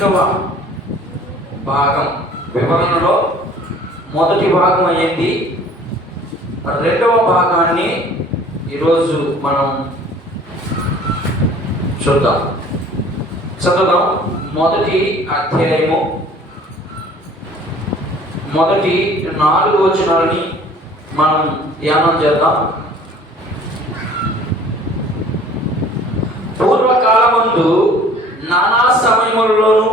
రెండవ భాగం వివరణలో మొదటి భాగం అయ్యింది. రెండవ భాగాన్ని ఈరోజు మనం చూద్దాం. చదువుదాం. మొదటి అధ్యాయము మొదటి 4 వచనాలని మనం ధ్యానం చేద్దాం. పూర్వకాలమందు నానా సమయములలోను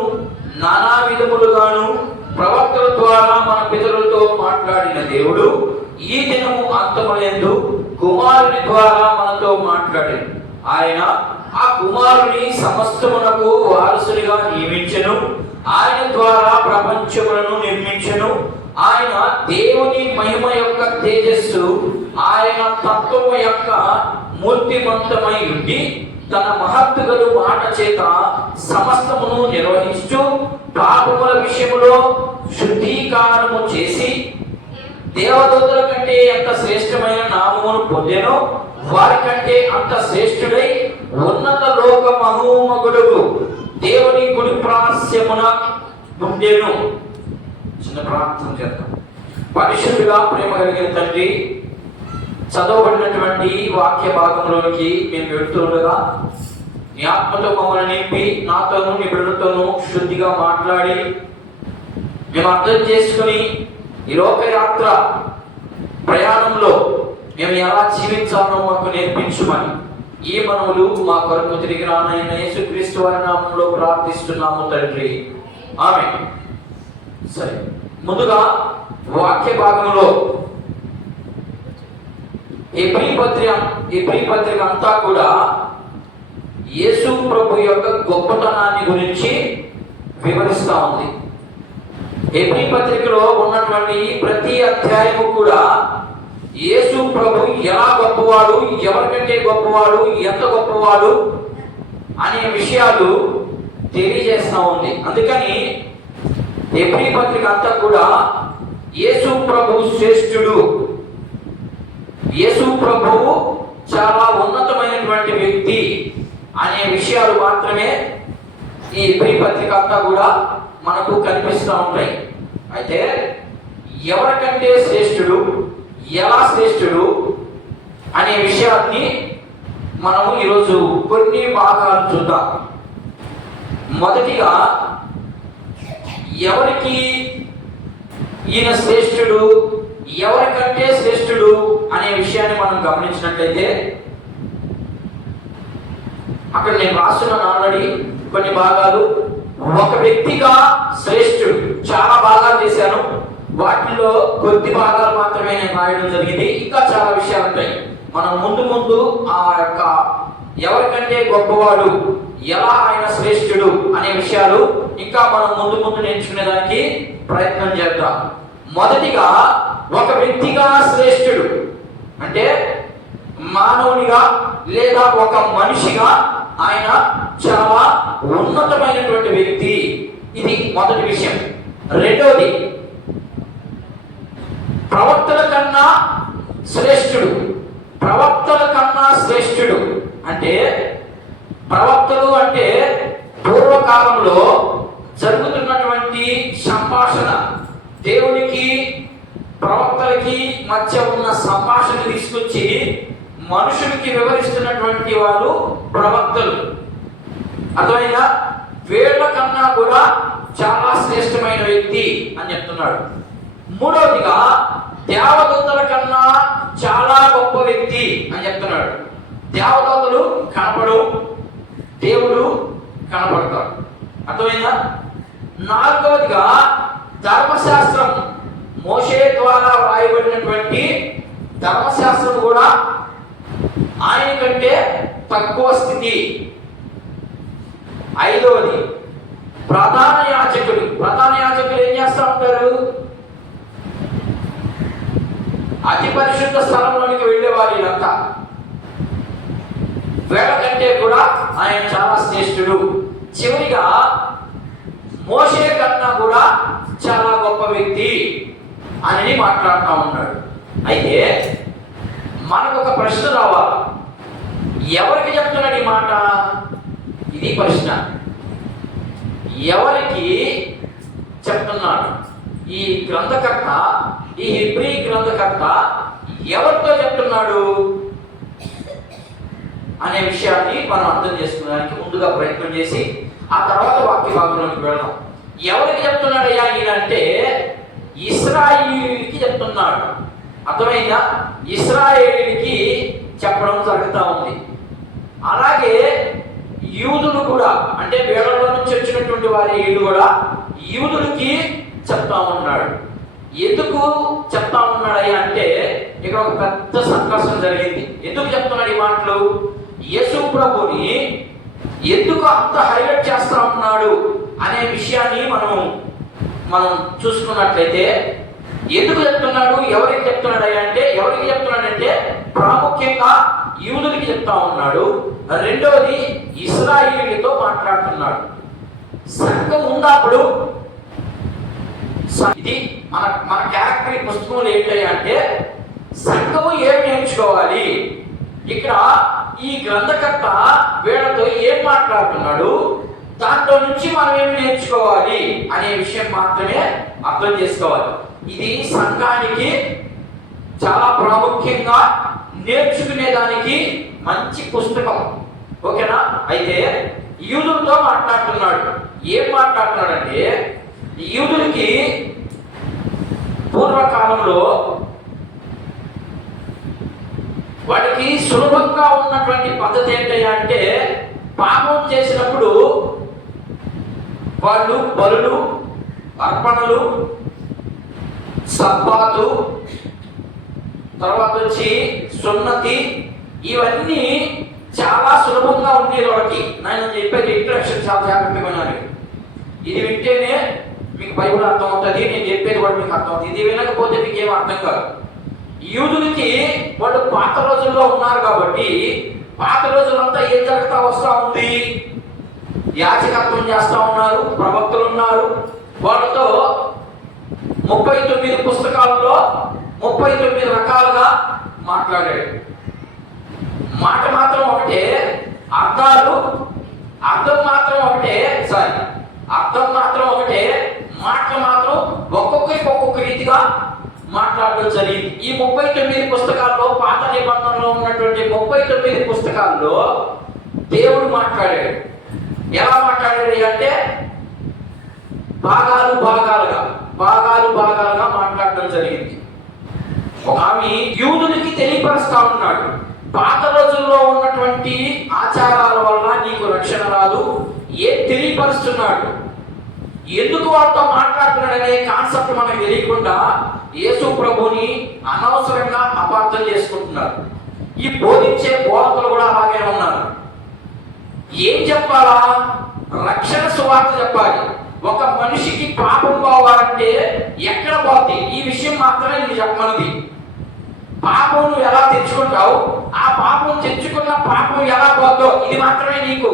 నానా విధములుగాను ప్రవక్తల ద్వారా మన పితరులతో మాట్లాడిన దేవుడు ఈ దినము అంతమయందు కుమారుని ద్వారా మనతో మాట్లాడాడు. ఆయన ఆ కుమారుని సమస్తమునకు వారసునిగా నియమించెను. ఆయన ద్వారా ప్రపంచములను నిర్మించెను. ఆయన దేవుని మహిమ యొక్క తేజస్సు, ఆయన తత్వము యొక్క మూర్తిమంతమై ఉండి తన మహత్తుగలు మాట చేత సమస్తమును నిర్వహించు పాపముల విషయములో శుద్ధీకరణము చేసి దేవదూతల కంటే ఎంత శ్రేష్టమైన నామమును పొందెనో వారి కంటే అంత శ్రేష్ఠుడై ఉన్నత లోక మహోమగుడుకు దేవుని గుడి ప్రాస్యమున ఉండెను. చిన్న ప్రార్థన చేద్దాం. పరిశుద్ధుగా ప్రేమ కలిగిన తండ్రి, చదవబడినటువంటి వాక్య భాగంలోనికి మేము వెళ్తుండగా నీ ఆత్మతో మమ్మల్ని నింపి నాతోనూ నీ బిడ్డలతోనూ శుద్ధిగా మాట్లాడి మేము అర్థం చేసుకుని ఈ లోకయాత్ర ప్రయాణంలో మేము ఎలా జీవించాలో మాకు నేర్పించమని ఈ మనవులు మా కొరకు తిరిగి రానైన యేసుక్రీస్తు వారి నామంలో ప్రార్థిస్తున్నాము తండ్రి, ఆమేన్. సరే, ముందుగా వాక్య భాగంలో హెబ్రీ పత్రిక అంతా కూడా యేసు ప్రభు యొక్క గొప్పతనాన్ని గురించి వివరిస్తూ ఉంది. హెబ్రీ పత్రికలో ఉన్నటువంటి ప్రతి అధ్యాయము కూడా యేసు ప్రభు ఎలా గొప్పవాడు, ఎవరికంటే గొప్పవాడు, ఎంత గొప్పవాడు అనే విషయాలు తెలియజేస్తూ ఉంది. అందుకని హెబ్రీ పత్రిక అంతా కూడా యేసు ప్రభు శ్రేష్ఠుడు, యేసు ప్రభువు చాలా ఉన్నతమైనటువంటి వ్యక్తి అనే విషయాలు మాత్రమే ఈ హెబ్రీ పత్రిక అంతా కూడా మనకు కనిపిస్తూ ఉంటాయి. అయితే ఎవరికంటే శ్రేష్ఠుడు, ఎలా శ్రేష్ఠుడు అనే విషయాన్ని మనము ఈరోజు కొన్ని భాగాలు చూద్దాం. మొదటిగా ఎవరికి ఈయన శ్రేష్ఠుడు, ఎవరికంటే శ్రేష్ఠుడు అనే విషయాన్ని మనం గమనించినట్లయితే అక్కడ నేను రాస్తున్నాను ఆల్రెడీ కొన్ని భాగాలు. ఒక వ్యక్తిగా శ్రేష్ఠుడు, చాలా భాగాలు చేశాను, వాటిలో కొద్ది భాగాలు మాత్రమే నేను రాయడం జరిగింది. ఇంకా చాలా విషయాలు ఉంటాయి. మనం ముందు ఆ యొక్క ఎవరికంటే గొప్పవాడు, ఎలా ఆయన శ్రేష్ఠుడు అనే విషయాలు ఇంకా మనం ముందు నేర్చుకునేదానికి ప్రయత్నం చేద్దాం. మొదటిగా ఒక వ్యక్తిగా శ్రేష్ఠుడు అంటే మానవునిగా లేదా ఒక మనిషిగా ఆయన చాలా ఉన్నతమైనటువంటి వ్యక్తి. ఇది మొదటి విషయం. రెండవది, ప్రవక్తల కన్నా శ్రేష్ఠుడు. ప్రవక్తల కన్నా శ్రేష్ఠుడు అంటే, ప్రవక్తలు అంటే పూర్వకాలంలో జరుగుతున్నటువంటి సంభాషణ, దేవునికి ప్రవక్తలకి మధ్య ఉన్న సంభాషణ తీసుకొచ్చి మనుషులకి వివరిస్తున్నటువంటి వారు ప్రవక్తలు. అర్థమైనా? వీళ్ళ కన్నా కూడా చాలా శ్రేష్టమైన వ్యక్తి అని చెప్తున్నాడు. మూడవదిగా దేవదూతల కన్నా చాలా గొప్ప వ్యక్తి అని చెప్తున్నాడు. దేవదూతలు కనపడు, దేవుడు కనపడతాడు. అర్థమైందా? నాలుగవదిగా ధర్మశాస్త్రం, మోషే ద్వారా వ్రాయబడినటువంటి ధర్మశాస్త్రం కూడా ఆయన కంటే తక్కువ స్థితి. ఐదవది ప్రధాన యాజకుడు. ప్రధాన యాజకులు ఏం చేస్తూ ఉంటారు? అతి పరిశుద్ధ స్థలంలోనికి వెళ్ళేవారు. వీళ్ళంతా వీళ్ళ కంటే కూడా ఆయన చాలా శ్రేష్ఠుడు. చివరిగా మోషే కన్నా కూడా చాలా గొప్ప వ్యక్తి అని మాట్లాడుతూ ఉన్నాడు. అయితే మనకు ఒక ప్రశ్న రావాలి, ఎవరికి చెప్తున్నాడు ఈ మాట? ఇది ప్రశ్న. ఎవరికి చెప్తున్నాడు? ఈ గ్రంథకర్త, ఈ హెబ్రీ గ్రంథకర్త ఎవరితో చెప్తున్నాడు అనే విషయాన్ని మనం అర్థం చేసుకోవడానికి ముందుగా ప్రయత్నం చేసి ఆ తర్వాత వాక్య భాగంలోకి వెళ్దాం. ఎవరికి చెప్తున్నాడయ్యా ఈయన అంటే ఇశ్రాయేలీయులకి చెప్తున్నాడు. అర్థమైందా? ఇశ్రాయేలీయులకి చెప్పడం జరుగుతూ ఉంది. అలాగే యూదులు కూడా, అంటే వేళల్లో నుంచి వచ్చినటువంటి వారి వీళ్ళు కూడా యూదులకి చెప్తా ఉన్నాడు. ఎందుకు చెప్తా ఉన్నాడయ్యా అంటే ఇక్కడ ఒక పెద్ద సంఘర్షణ జరిగింది. ఎందుకు చెప్తున్నాడు ఈ మాటలు? యేసు ప్రభుని ఎందుకు అంత హైలైట్ చేస్తా ఉన్నాడు అనే విషయాన్ని మనం చూసుకున్నట్లయితే, ఎందుకు చెప్తున్నాడు, ఎవరికి చెప్తున్నాడు అంటే, ఎవరికి చెప్తున్నాడంటే ప్రాముఖ్యంగా యూదులకి చెప్తా ఉన్నాడు. రెండవది ఇశ్రాయేలీయులతో మాట్లాడుతున్నాడు. సంఘం ఉన్నప్పుడు ఇది మన క్యారెక్టర్ పుస్తకంలో ఏంటంటే సంఘము ఏం నేర్చుకోవాలి, ఇక్కడ ఈ గ్రంథకర్త వీళ్ళతో ఏం మాట్లాడుతున్నాడు, దాంట్లో నుంచి మనం ఏమి నేర్చుకోవాలి అనే విషయం మాత్రమే అర్థం చేసుకోవాలి. ఇది సంఘానికి చాలా ప్రాముఖ్యంగా నేర్చుకునేదానికి మంచి పుస్తకం. ఓకేనా? అయితే యూదులతో మాట్లాడుతున్నాడు. ఏం మాట్లాడుతున్నాడంటే, యూదులకి పూర్వకాలంలో వాడికి సులభంగా ఉన్నటువంటి పద్ధతి ఏంటంటే, పాపం చేసినప్పుడు వాళ్ళు బలులు, అర్పణలు, సబ్బాతు, తర్వాత వచ్చి సున్నతి, ఇవన్నీ చాలా సులభంగా ఉండేది వాళ్ళకి. నేను చెప్పేది ఇంట్రడక్షన్ చాలా జాగ్రత్తగా వినాలి. ఇది వింటేనే మీకు బైబిల్ అర్థం అవుతుంది, నేను చెప్పేది కూడా మీకు అర్థం అవుతుంది. ఇది వినకపోతే మీకు ఏం అర్థం కాదు. యూదులకి వాళ్ళు పాత రోజుల్లో ఉన్నారు కాబట్టి పాత రోజులంతా ఏం జరుగుతా వస్తూ ఉంది, యాజకత్వం చేస్తూ ఉన్నారు, ప్రవక్తలు ఉన్నారు. వాళ్ళతో 39 పుస్తకాల్లో 39 రకాలుగా మాట్లాడాడు. మాట మాత్రం ఒకటే, అర్థం మాత్రం ఒకటే, మాటలు మాత్రం ఒక్కొక్కరికి ఒక్కొక్క రీతిగా మాట్లాడడం జరిగింది. ఈ 39 పుస్తకాల్లో, పాత నిబంధనలో ఉన్నటువంటి 39 పుస్తకాల్లో దేవుడు మాట్లాడాడు. ఎలా మాట్లాడాడు అంటే భాగాలుగా మాట్లాడడం జరిగింది. ఆమె యూదులకి తెలియపరుస్తా ఉన్నాడు, పాత రోజుల్లో ఉన్నటువంటి ఆచారాల వల్ల నీకు రక్షణ రాదు. ఏం తెలియపరుస్తున్నాడు, ఎందుకు వాళ్ళతో మాట్లాడుతున్నాడు అనే కాన్సెప్ట్ మనకు తెలియకుండా యేసు ప్రభుని అనవసరంగా అపార్థం చేసుకుంటున్నారు. ఈ బోధించే బోధకులు కూడా అలాగే ఉన్నారు. ఏం చెప్పాలా? రక్షణ సువార్త చెప్పాలి. ఒక మనిషికి పాపం పోవాలంటే ఎక్కడ పోతుంది, ఈ విషయం మాత్రమే నేను చెప్పమన్నది. పాపం నువ్వు ఎలా తెచ్చుకుంటావు, ఆ పాపం తెచ్చుకున్న పాపం ఎలా పోతుందో ఇది మాత్రమే నీకు.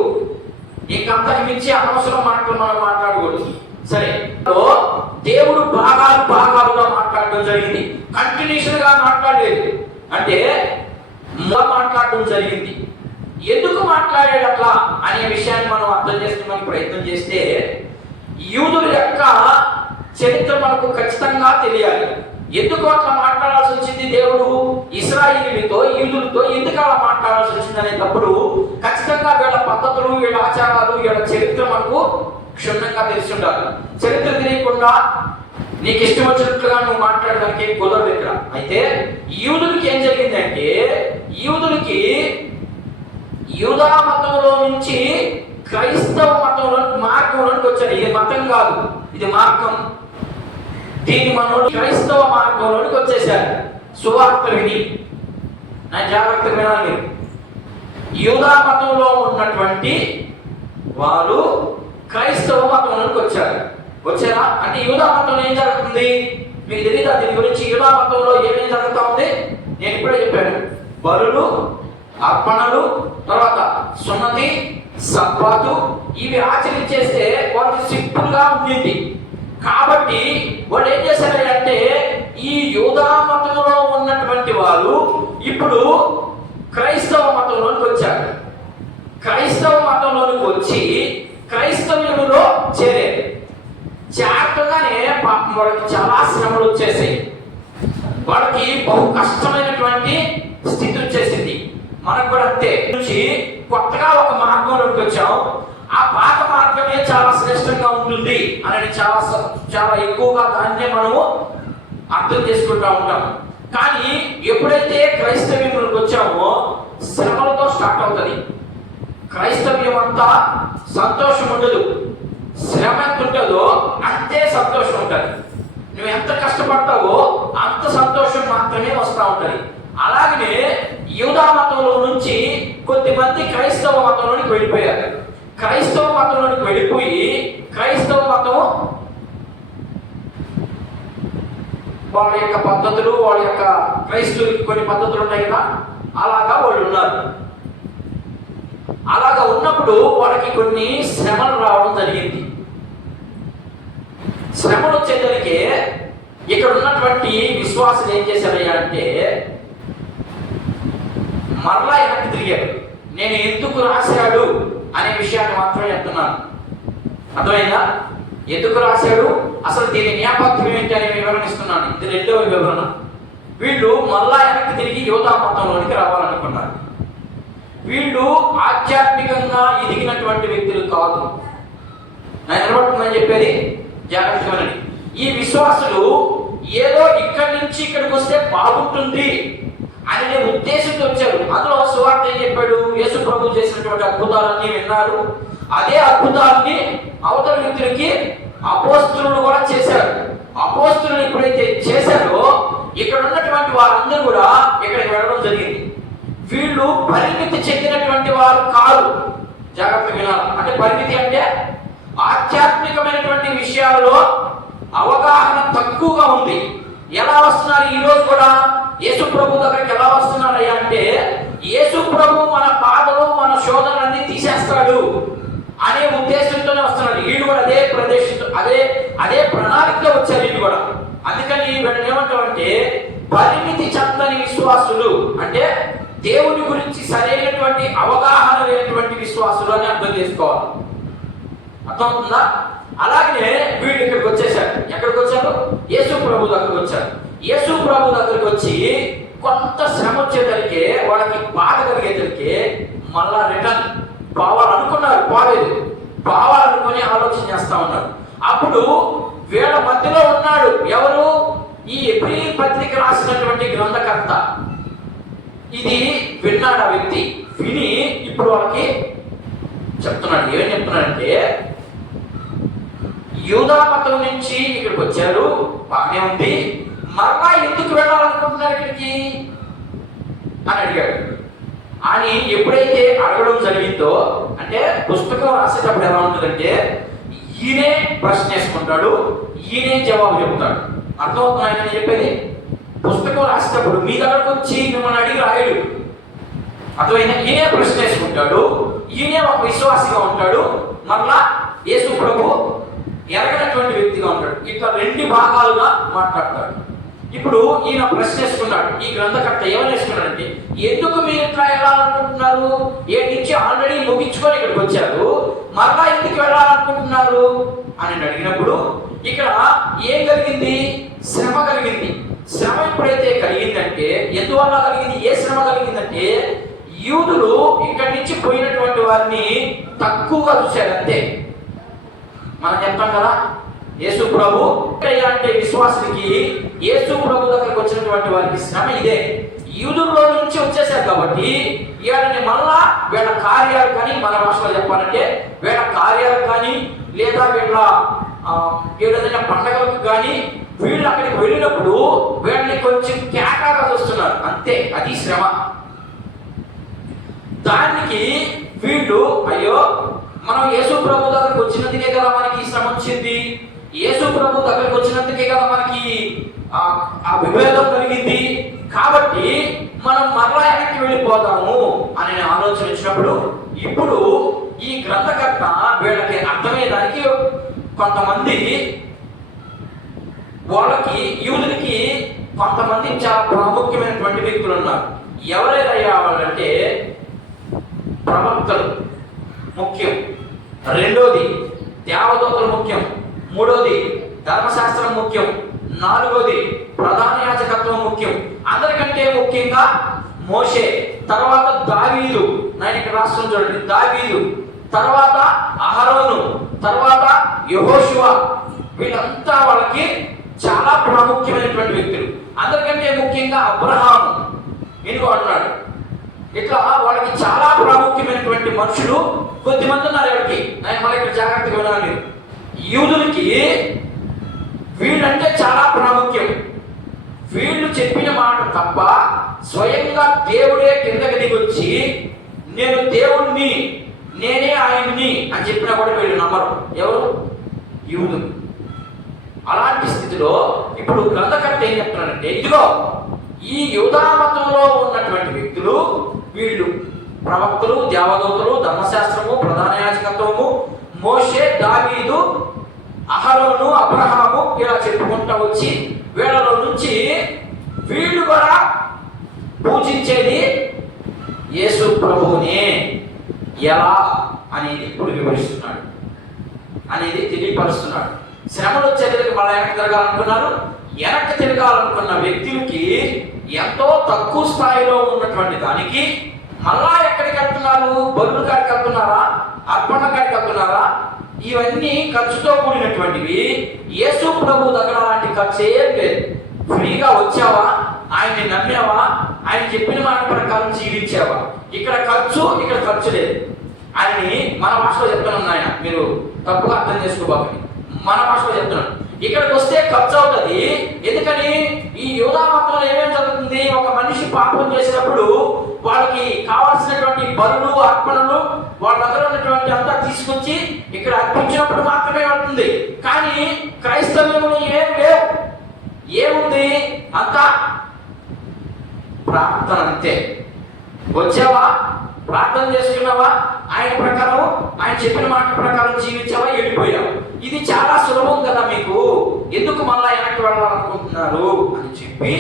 ఇంకంతకు మించి అనవసరం మాటలు మనం మాట్లాడకూడదు. సరే, దేవుడు భాగాలుగా మాట్లాడడం జరిగింది. కంటిన్యూషన్ గా మాట్లాడలేదు, అంటే మాట్లాడడం జరిగింది. ఎందుకు మాట్లాడాడు అట్లా అనే విషయాన్ని మనం అర్థం చేసుకోవడానికి ప్రయత్నం చేస్తే, యూదుల యొక్క చరిత్ర మనకు ఖచ్చితంగా తెలియాలి. ఎందుకు అట్లా మాట్లాడాల్సి వచ్చింది దేవుడు ఇశ్రాయేలీయులతో, యూదులతో ఎందుకు అలా మాట్లాడాల్సి వచ్చింది అనేటప్పుడు ఖచ్చితంగా వీళ్ళ పద్ధతులు, వీళ్ళ ఆచారాలు, వీళ్ళ చరిత్ర మనకు క్షుణ్ణంగా తెలిసి ఉండాలి. చరిత్ర తెలియకుండా నీకు ఇష్టం వచ్చినట్లుగా నువ్వు మాట్లాడడానికి ఏం కుదరదు ఇక్కడ. అయితే యూదులకి ఏం జరిగిందంటే, యూదులకి యూదా మతంలో నుంచి క్రైస్తవ మార్గంలోకి వచ్చారు. ఇది మతం కాదు, ఇది మార్గం. దీన్ని మనోడు క్రైస్తవ మార్గంలోకి వచ్చేసారు. సువార్త విని నా జాగ్రత్తగా వినాలి. యూదా మతంలో ఉన్నటువంటి వారు క్రైస్తవ మతంలోకి వచ్చారా అంటే యూదా మతంలో ఏం జరుగుతుంది మీకు తెలియదా? దీని గురించి యూదా మతంలో ఏమేమి జరుగుతూ ఉంది నేను ఇప్పుడే చెప్పాను. బలులు, అర్పణలు, తర్వాత సున్నతి, సబ్బాతు, ఇవి ఆచరించేస్తే వాళ్ళకి సింపుల్ గా ఉంది. కాబట్టి వాళ్ళు ఏం చేశారంటే, ఈ యూదా మతంలో ఉన్నటువంటి వారు ఇప్పుడు క్రైస్తవ మతంలోనికి వచ్చారు. క్రైస్తవ మతంలోనికి వచ్చి క్రైస్తవులలో చేరారు. వాళ్ళకి చాలా శ్రమలు వచ్చేసాయి. వాళ్ళకి బహు కష్టమైనటువంటి స్థితి వచ్చేసింది. మనకు కూడా అంతే. నుంచి కొత్తగా ఒక మార్గంలోకి వచ్చాం. ఆ పాత మార్గమే చాలా శ్రేష్టంగా ఉంటుంది అనేది చాలా ఎక్కువగా దాన్నే మనము అర్థం చేసుకుంటూ ఉంటాం. కానీ ఎప్పుడైతే క్రైస్తవ్యంలోకి వచ్చామో శ్రమలతో స్టార్ట్ అవుతుంది. క్రైస్తవ్యం అంతా సంతోషం ఉండదు. శ్రమ ఎంత ఉంటుందో అంతే సంతోషం ఉంటుంది. నువ్వు ఎంత కష్టపడతావో అంత సంతోషం మాత్రమే వస్తూ ఉంటుంది. అలాగనే యూదా మతంలో నుంచి కొద్దిమంది క్రైస్తవ మతంలోనికి వెళ్ళిపోయారు. క్రైస్తవ మతంలోనికి వెళ్ళిపోయి క్రైస్తవ మతం వాళ్ళ యొక్క పద్ధతులు, వాళ్ళ యొక్క క్రైస్తవులకి కొన్ని పద్ధతులు ఉంటాయి కదా, అలాగా వాళ్ళు ఉన్నారు. అలాగా ఉన్నప్పుడు వాళ్ళకి కొన్ని శ్రమలు రావడం జరిగింది. శ్రమలు వచ్చేసరికి ఇక్కడ ఉన్నటువంటి విశ్వాసులు ఏం చేశారయ్యా అంటే మరలా వెనక్కి తిరిగారు. నేను ఎందుకు రాశాడు అనే విషయాన్ని మాత్రమే చెప్తున్నాను. అర్థమైందా? ఎందుకు రాశాడు, అసలు దీని నేపథ్యం ఏంటి అనే వివరణ ఇస్తున్నాను. ఇది రెండవ వివరణ. వీళ్ళు మరలా వెనక్కి తిరిగి యూదా మతంలోనికి రావాలనుకున్నారు. వీళ్ళు ఆధ్యాత్మికంగా ఎదిగినటువంటి వ్యక్తులు కాదు. నేను నిలబడుతుందని చెప్పేది జాగ్రత్తగా. ఈ విశ్వాసులు ఏదో ఇక్కడి నుంచి ఇక్కడికి వస్తే బాగుంటుంది అనే ఉద్దేశంతో వచ్చారు. అందులో సువార్త ఏం చెప్పాడు? యేసు ప్రభు చేసినటువంటి అద్భుతాలన్నీ విన్నారు. అదే అద్భుతాలని అవతల వ్యక్తులకి అపోస్తులు కూడా చేశారు. అపోస్తులు ఎప్పుడైతే చేశారో ఇక్కడ ఉన్నటువంటి వారందరూ కూడా ఇక్కడికి వెళ్ళడం జరిగింది. వీళ్ళు పరిమితి చెందినటువంటి వారు కాదు. జాగ్రత్తగా వినాలి. అంటే పరిమితి అంటే ఆధ్యాత్మికమైనటువంటి విషయాల్లో అవగాహన తక్కువగా ఉంది. ఎలా వస్తున్నారు ఈ రోజు కూడా యేసు ప్రభు దగ్గరికి? ఎలా వస్తున్నారయ్యా అంటే యేసు ప్రభు మన బాధలు మన శోధనలన్నీ తీసేస్తాడు అనే ఉద్దేశంతోనే వస్తున్నాడు. వీళ్ళు కూడా అదే ప్రదేశంతో అదే ప్రణాళికలో వచ్చారు వీళ్ళు కూడా. అందుకని వీళ్ళని ఏమంటామంటే పరిమితి చెందని విశ్వాసులు, అంటే దేవుని గురించి సరైనటువంటి అవగాహన లేనటువంటి విశ్వాసులు అని అర్థం చేసుకోవాలి. అర్థమవుతుందా? అలాగే వీళ్ళు ఇక్కడికి వచ్చేసారు. ఎక్కడికి వచ్చారు? యేసు ప్రభు దగ్గరికి వచ్చారు. యేసు ప్రభు దగ్గరికి వచ్చి కొంత శ్రమ వచ్చేసరికి వాళ్ళకి బాధ కలిగేసరికి మళ్ళా రిటర్న్ పోవాలనుకున్నారు. పోవాలనుకుని ఆలోచన చేస్తా ఉన్నారు. అప్పుడు వీళ్ళ మధ్యలో ఉన్నాడు ఎవరు? ఈ ఎబ్రీ పత్రిక రాసినటువంటి గ్రంథకర్త. ఇది విన్నాడు ఆ వ్యక్తి. విని ఇప్పుడు వాళ్ళకి చెప్తున్నాడు. ఏం చెప్తున్నాడంటే యూదా మతం నుంచి ఇక్కడికి వచ్చారు, బాగానే ఉంది, మరలా ఎందుకు వెళ్ళాలనుకుంటున్నారు ఇక్కడికి అని అడిగాడు. అని ఎప్పుడైతే అడగడం జరిగిందో, అంటే పుస్తకం రాసేటప్పుడు ఎలా ఉంటుందంటే ఈయనే ప్రశ్న వేసుకుంటాడు, ఈయనే జవాబు చెబుతాడు. అర్థమవుతున్నాయి నేను చెప్పేది? పుస్తకం రాసేటప్పుడు మీ దగ్గరకు వచ్చి మిమ్మల్ని అడిగి రాయడు. అర్థమైనా? ఈయనే ప్రశ్న వేసుకుంటాడు, ఈయనే ఒక విశ్వాసిగా ఉంటాడు, మరలా యేసు ప్రభు ఎరగనటువంటి వ్యక్తిగా ఉంటాడు. ఇట్లా రెండు భాగాలుగా మాట్లాడతాడు. ఇప్పుడు ఈయన ప్రశ్న వేసుకున్నాడు. ఈ గ్రంథకర్త ఏమని వేసుకున్నాడంటే ఎందుకు మీరు ఇట్లా వెళ్ళాలనుకుంటున్నారు? ఏ నుంచి ఆల్రెడీ ముగించుకొని ఇక్కడికి వచ్చారు, మరలా ఎందుకు వెళ్ళాలనుకుంటున్నారు అని అడిగినప్పుడు ఇక్కడ ఏం కలిగింది? శ్రమ కలిగింది. శ్రమ ఎప్పుడైతే కలిగిందంటే ఎందువల్ల కలిగింది? ఏ శ్రమ కలిగిందంటే యూదులు ఇక్కడి నుంచి పోయినటువంటి వారిని తక్కువగా చూశారు అంతే. మనం చెప్తాం కదా యేసు ప్రభు అంటే విశ్వాసులకి యేసు ప్రభు దగ్గరకు వచ్చినటువంటి వారికి శ్రమ ఇదే. యూదుల్లో నుంచి వచ్చేసారు కాబట్టి వీళ్ళని మళ్ళా వీళ్ళ కార్యాలు కానీ, మన భాషలో చెప్పాలంటే వీళ్ళ కార్యాలు కానీ లేదా వీళ్ళ ఏదైనా పండగలకు కానీ వీళ్ళు అక్కడికి వెళ్ళినప్పుడు వీళ్ళని కొంచెం కేకాగా చూస్తున్నారు అంతే. అది శ్రమ. దానికి వీళ్ళు అయ్యో మనం యేసు ప్రభు దగ్గరకు వచ్చినందుకే కదా మనకి శ్రమ వచ్చింది, యేసు ప్రభు దగ్గరకు వచ్చినందుకే కదా మనకి ఆ విభేదం కలిగింది, కాబట్టి మనం మరలా వెనక్కి వెళ్ళిపోదాము అనే ఆలోచన వచ్చినప్పుడు ఇప్పుడు ఈ గ్రంథకర్త వీళ్ళకి అర్థమయ్యేదానికి కొంతమంది వాళ్ళకి యూదులకి కొంతమంది చాలా ప్రాముఖ్యమైనటువంటి వ్యక్తులు ఉన్నారు. ఎవరైనా వాళ్ళంటే ప్రవక్తలు ముఖ్యం, రెండోది దేవదూతలు ముఖ్యం, మూడోది ధర్మశాస్త్రం ముఖ్యం. నాలుగోది ప్రధాన యాజకత్వం ముఖ్యం. అందరికంటే ముఖ్యంగా మోషే, తర్వాత దావీదు, నేను ఇక్కడ రాష్ట్రం చూడండి, దావీదు, తర్వాత అహరోను, తర్వాత యెహోషువ, వీళ్ళంతా వాళ్ళకి చాలా ప్రాముఖ్యమైనటువంటి వ్యక్తులు. అందరికంటే ముఖ్యంగా అబ్రహాము ఇదిగో అన్నాడు. ఇట్లా వాళ్ళకి చాలా ప్రాముఖ్యమైనటువంటి మనుషులు కొద్దిమంది ఉన్నారు. ఎవరికి నేను మళ్ళీ ఇక్కడ జాగ్రత్తగా వినాలి. యూదులకి వీళ్ళంటే చాలా ప్రాముఖ్యం. వీళ్ళు చెప్పిన మాట తప్ప స్వయంగా దేవుడే కిందకి దిగొచ్చి నేను దేవుణ్ణి, నేనే ఆయన్ని అని చెప్పినా కూడా వీళ్ళు నమ్మరు. ఎవరు? యూదులు. అలాంటి స్థితిలో ఇప్పుడు గ్రంథకర్త ఏం చెప్తున్నాడంటే, ఇదిగో ఈ యూదా మతంలో ఉన్నటువంటి వ్యక్తులు వీళ్ళు ప్రవక్తలు, దేవదూతలు, ధర్మశాస్త్రము, ప్రధాన యాజకత్వము, మోషే, దావీదు, అహరోను, అబ్రహాము ఇలా చెప్పుకుంటూ వచ్చి వీళ్ళలో నుంచి వీళ్ళు కూడా పూజించేది యేసు ప్రభువునే. ఎలా అనేది ఇప్పుడు వివరిస్తున్నాడు, అనేది తెలియపరుస్తున్నాడు. శ్రమలు వచ్చేందుకు మళ్ళీ వెనక్కి తిరగాలనుకున్నారు. వెనక్కి తిరగాలనుకున్న వ్యక్తులకి ఎంతో తక్కువ స్థాయిలో ఉన్నటువంటి దానికి మళ్ళా ఎక్కడికి వెళ్తున్నారు? బరువుల కాడికి వెళ్తున్నారా? అర్పణ కాడికి వెళ్తున్నారా? ఇవన్నీ ఖర్చుతో కూడినటువంటివి. యేసు ప్రభు దగ్గర అలాంటి ఖర్చు ఏం లేదు. ఫ్రీగా వచ్చావా, ఆయన్ని నమ్మావా, ఆయన చెప్పిన మాట ప్రకారం జీవించావా? ఇక్కడ ఖర్చు లేదు. ఆయన్ని మన భాషలో చెప్తున్నాను ఆయన, మీరు తప్పుగా అర్థం చేసుకోబాకండి. మన భాషలో చెప్తున్నాను. ఇక్కడికి వస్తే ఖర్చు అవుతుంది. ఎందుకని? ఈ యూదా మతంలో ఏమేమి జరుగుతుంది? ఒక మనిషి పాపం చేసినప్పుడు వాళ్ళకి కావాల్సినటువంటి బలులు, అర్పణలు వాళ్ళ దగ్గర ఉన్నటువంటి అంతా తీసుకొచ్చి ఇక్కడ అర్పించినప్పుడు మాత్రమే అవుతుంది. కానీ క్రైస్తవ్యంలో ఏం లేవు. ఏముంది? అంతా ప్రార్థన అంతే. వచ్చావా, ప్రార్థన చేసుకున్నావా, ఆయన ప్రకారం, ఆయన చెప్పిన మాట ప్రకారం జీవించావా, వెళ్ళిపోయావా. ఇది చాలా సులభం కదా మీకు, ఎందుకు మళ్ళా వెనక్కి వెళ్ళాలనుకుంటున్నారు అని చెప్పి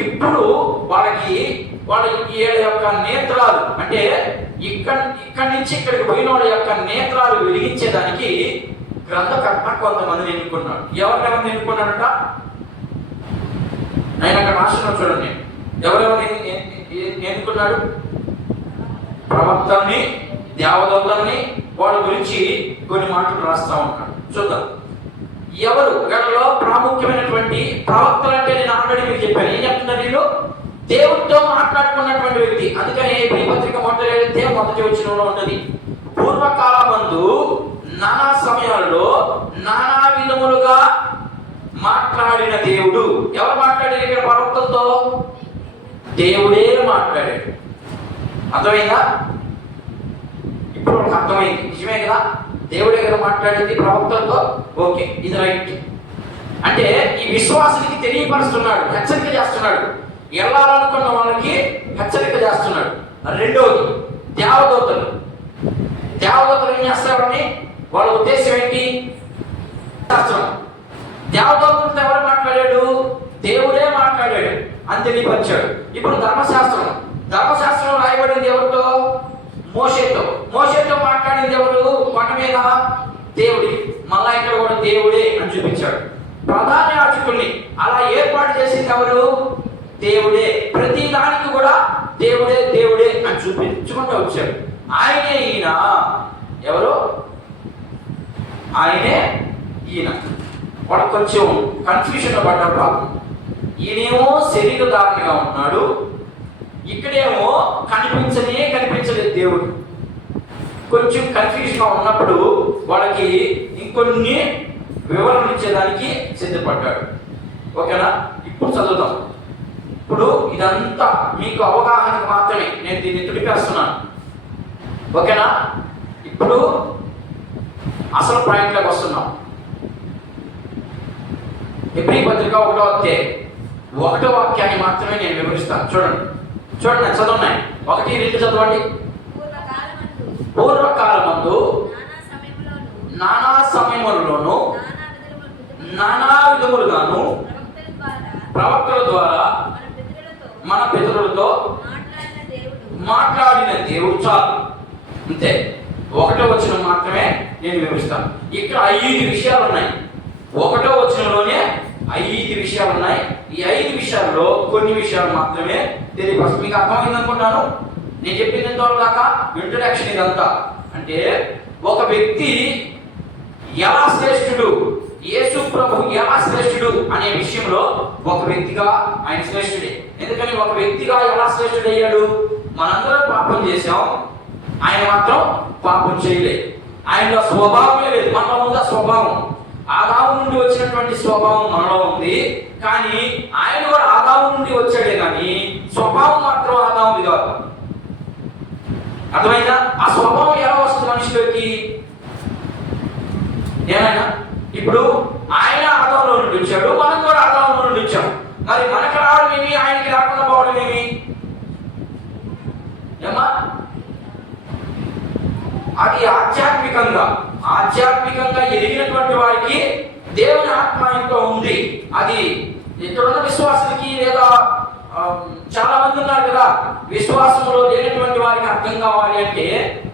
ఇప్పుడు వాళ్ళ యొక్క నేత్రాలు, అంటే ఇక్కడి నుంచి ఇక్కడికి పోయిన వాళ్ళ యొక్క నేత్రాలు వెలిగించేదానికి గ్రంథకర్త కొంతమందిని ఎన్నుకున్నాడు. ఎవరిని ఎన్నుకున్నాడట? ఆయన అక్కడ రాష్ట్రంలో చూడండి. ఎవరెవరిని ఎన్నుకున్నాడు? ప్రవక్తల్ని, దేవదూతల్ని, వాళ్ళ గురించి కొన్ని మాటలు రాస్తా ఉన్నాడు. చూద్దాం. ఎవరు వీళ్ళలో ప్రాముఖ్యమైనటువంటి ప్రవక్తలు అంటే నేను ఆల్రెడీ మీకు చెప్పాను. ఏం చెప్తున్నారు? వీళ్ళు దేవుడితో మాట్లాడుకున్నటువంటి వ్యక్తి. అందుకని ఈ పత్రిక మొదటి వచనంలో ఉంటుంది, పూర్వకాలమందు నానా సమయాలలో నానా విధములుగా మాట్లాడిన దేవుడు. ఎవరు మాట్లాడారు ఇక్కడ ప్రవక్తలతో? దేవుడే మాట్లాడాడు. అర్థమైందా? ఇప్పుడు వాళ్ళకి అర్థమైంది. నిజమే కదా, దేవుడే కదా మాట్లాడింది ప్రవక్తలతో. ఓకే, ఇది రైట్. అంటే ఈ విశ్వాసానికి తెలియపరుస్తున్నాడు, హెచ్చరిక చేస్తున్నాడు. వెళ్ళాలనుకున్న వాళ్ళకి హెచ్చరిక చేస్తున్నాడు. రెండవది దేవదూతలు. దేవదూతలు ఏం చేస్తారని వాళ్ళ ఉద్దేశం ఏంటి? శాస్త్రం. దేవదూతలతో ఎవరు మాట్లాడాడు? దేవుడే మాట్లాడాడు అని తెలియపరిచాడు. ఇప్పుడు ధర్మశాస్త్రం రాయబడింది ఎవరితో? మోషేతో మాట్లాడింది ఎవరు? కొండ మీద దేవుడి. మళ్ళా ఇక్కడ కూడా దేవుడే అని చూపించాడు. ప్రధాన యాజకుల్ని అలా ఏర్పాటు చేసింది ఎవరు? దేవుడే. ప్రతి దానికి కూడా దేవుడే అని చూపించుకుంటూ వచ్చాడు. ఆయనే ఈయన. ఎవరు? ఆయనే ఈయన. వాడు కొంచెం కన్ఫ్యూజన్ పడ్డాడు పాపం. ఈయనేమో శరీరధారణగా ఉన్నాడు, ఇక్కడేమో కనిపించలేదు దేవుడు. కొంచెం కన్ఫ్యూజన్గా ఉన్నప్పుడు వాళ్ళకి ఇంకొన్ని వివరణ ఇచ్చేదానికి సిద్ధపడ్డాడు. ఓకేనా? ఇప్పుడు చదువుదాం. ఇప్పుడు ఇదంతా మీకు అవగాహనకు మాత్రమే నేను దీన్ని తుడిపేస్తున్నాను. ఓకేనా? ఇప్పుడు అసలు పాయింట్లోకి వస్తున్నాం. హెబ్రీ పత్రిక 1వ అధ్యాయం 1వ వాక్యాన్ని మాత్రమే నేను వివరిస్తాను. చూడండి చదువున్నాయి. 1, 2 చదవండి. పూర్వకాలమందు నానా సమయములలోను నానా విధములుగాను ప్రవక్తల ద్వారా మన పితరులతో మాట్లాడిన దేవుడు. చాలు, అంతే. 1వ వచనం మాత్రమే నేను వివరిస్తాను. ఇక్కడ 5 విషయాలు ఉన్నాయి. 1వ వచనంలోనే 5 విషయాలు ఉన్నాయి. ఈ 5 విషయాల్లో కొన్ని విషయాలు మాత్రమే తెలియపరుస్తుంది. మీకు అర్థమైంది అనుకుంటాను. నేను చెప్పింది ఎంతవరకు దాకా ఇంట్రడక్షన్ ఇదంతా. అంటే ఒక వ్యక్తి ఎలా శ్రేష్ఠుడు, యేసు ప్రభు ఎలా శ్రేష్ఠుడు అనే విషయంలో ఒక వ్యక్తిగా ఆయన శ్రేష్ఠుడే. ఎందుకని ఒక వ్యక్తిగా ఎలా శ్రేష్ఠుడయ్యాడు? మనందరం పాపం చేశాం, ఆయన మాత్రం పాపం చేయలేదు. ఆయనలో స్వభావమే లేదు, మనలో ఉందా స్వభావం? ఆదాము నుండి వచ్చినటువంటి స్వభావం మనలో ఉంది, కానీ ఆయన కూడా ఆదాము నుండి వచ్చాడే కానీ స్వభావం మాత్రం ఆదాముది కాదు. అర్థమైందా? ఆ స్వభావం ఎలా వస్తుంది మనిషిలోకి? ఏమైనా ఇప్పుడు ఆయన ఆదాములో నుండి వచ్చాడు, మనం కూడా ఆదాములో నుండి వచ్చాం. మరి మనకు రావడం ఏమి, ఆయనకి రాకుండా పోవడం ఏమి? ఏమా? అది ఆధ్యాత్మికంగా ఎదిగినటువంటి వారికి దేవుని ఆత్మ ఇంట్లో ఉంది. అది ఇక్కడున్న విశ్వాసులకి లేదా చాలా మంది ఉన్నారు కదా, విశ్వాసంలో లేనటువంటి వారికి అర్థం కావాలి అంటే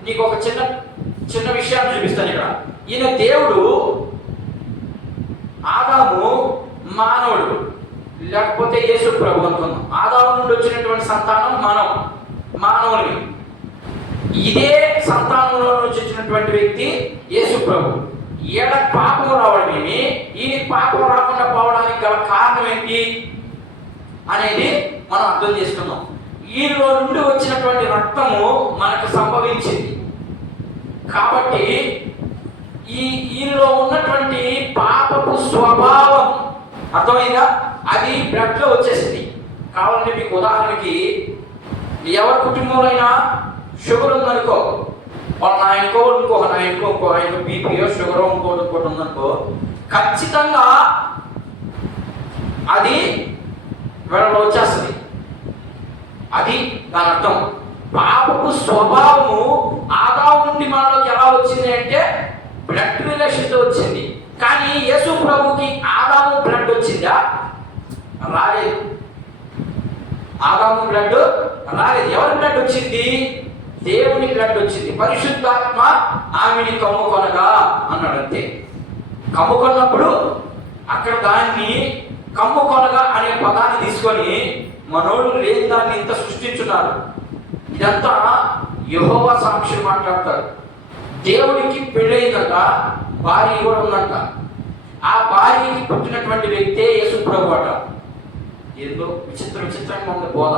నీకు ఒక చిన్న విషయాన్ని చూపిస్తాను. ఇక్కడ ఈయన దేవుడు, ఆదాము మానవుడు, లేకపోతే యేసు ప్రభు అనుకుందాం. ఆదాము నుండి వచ్చినటువంటి సంతానం మనం మానవుని. ఇదే సంతానంలో నుంచి వచ్చినటువంటి వ్యక్తి యేసు ప్రభు. ఈయన పాపం రావడం ఏమి, ఈయన పాపం రాకుండా పోవడానికి గల కారణం ఏంటి అనేది మనం అర్థం చేసుకుందాం. ఈయనలో నుండి వచ్చినటువంటి రక్తము మనకు సంభవించింది కాబట్టి ఈయనలో ఉన్నటువంటి పాపపు స్వభావం అర్థమైందా, అది బ్లడ్ లో వచ్చేసింది. కావాలంటే మీకు ఉదాహరణకి ఎవరి కుటుంబంలో అయినా షుగర్ ఉందనుకో, వాళ్ళ నాయనకో ఆయనకు బీపీయో షుగర్ ఇంకోటి ఉందనుకో, ఖచ్చితంగా అది వీళ్ళలో వచ్చేస్తుంది. అది దాని అర్థం. పాపపు స్వభావము ఆదాము నుండి మనలోకి ఎలా వచ్చింది అంటే బ్లడ్ రిలేషన్తో వచ్చింది. కానీ యేసు ప్రభుకి ఆదాము బ్లడ్ వచ్చిందా? రాలేదు. ఆదాము బ్లడ్ రాలేదు. ఎవరి బ్లడ్ వచ్చింది? దేవుని బ్లడ్ వచ్చింది. పరిశుద్ధాత్మ ఆమెని కమ్ముకొనగా అన్నాడు. అంతే. కమ్ముకొన్నప్పుడు అక్కడ దాన్ని కమ్ముకొనగా అనే పదాన్ని తీసుకొని మనోడు లేని దాన్ని ఇంత సృష్టించున్నారు. ఇదంతా యెహోవా సాక్షులు మాట్లాడతారు. దేవుడికి పెళ్ళయిందంట, భార్య కూడా ఉందంట. ఆ భార్యకి పుట్టినటువంటి వ్యక్తే యేసు ప్రభు అట. ఏదో విచిత్రంగా ఉంది బోధ.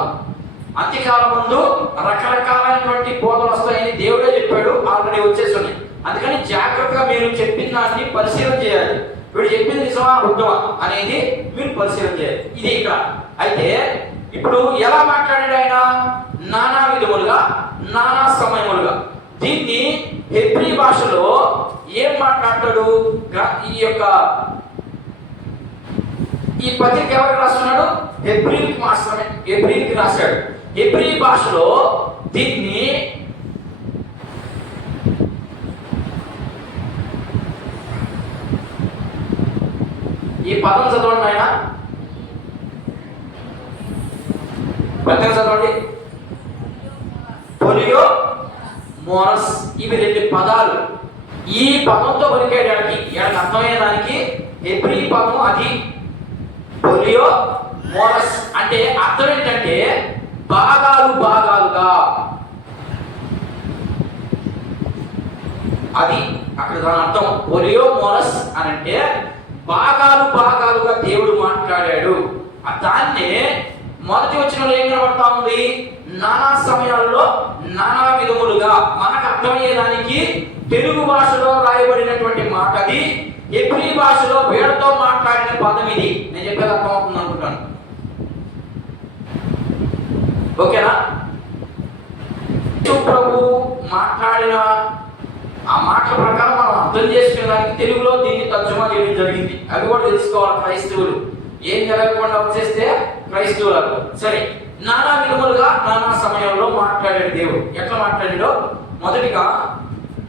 అంత్యకాలం ముందు రకరకాలైనటువంటి బోధలు వస్తాయని దేవుడే చెప్పాడు, ఆల్రెడీ వచ్చేస్తున్నాయి. అందుకని జాగ్రత్తగా మీరు చెప్పిన దాన్ని పరిశీలన చేయాలి. వీడు చెప్పింది నిజమా అబద్ధమా అనేది మీరు పరిశీలన చేయాలి. ఇది ఇక్కడ. అయితే ఇప్పుడు ఎలా మాట్లాడాడు ఆయన? నానా విధములుగా, నానా సమయములుగా. దీన్ని హెబ్రీ భాషలో ఏం మాట్లాడతాడు? ఈ పత్రిక ఎవరికి రాస్తున్నాడు? హెబ్రీకి రాశాడు. హెబ్రీ భాషలో దీన్ని ఈ పదం చదవండి ఆయన. పత్రిక చదవండి. పొలియో మోరస్. ఇవి 2 పదాలు. ఈ పదంతో పలికేయడానికి అర్థమయ్యేదానికి హెబ్రీ పదం అది. పొలియో మోరస్ అంటే అర్థం ఏంటంటే భాగాలుగా. అది అక్కడ దాని అర్థం. పొలియో మోరస్ అని అంటే భాగాలుగా దేవుడు మాట్లాడాడు. దాన్నే మొదటి వచనంలో ఏం కనబడతా ఉంది? నానా సమయాల్లో నానా విధములుగా. మనకు అర్థమయ్యేదానికి తెలుగు భాషలో రాయబడినటువంటి మాట అది. హెబ్రీ భాషలో వీళ్ళతో మాట్లాడిన పదం ఇది. నేను చెప్పేది అర్థమవుతుంది అనుకుంటాను. ఓకేనా? ప్రభు మాట్లాడిన ఆ మాటల ప్రకారం మనం అర్థం చేసుకునేదానికి తెలుగులో దీన్ని తర్జుమా చేయడం జరిగింది. అవి కూడా తెలుసుకోవాలి క్రైస్తవులు. ఏం జరగకుండా వచ్చేస్తే క్రైస్తవులకు సరే. నానా విధములుగా నానా సమయంలో మాట్లాడాడు దేవుడు. ఎట్లా మాట్లాడాడో మొదటిగా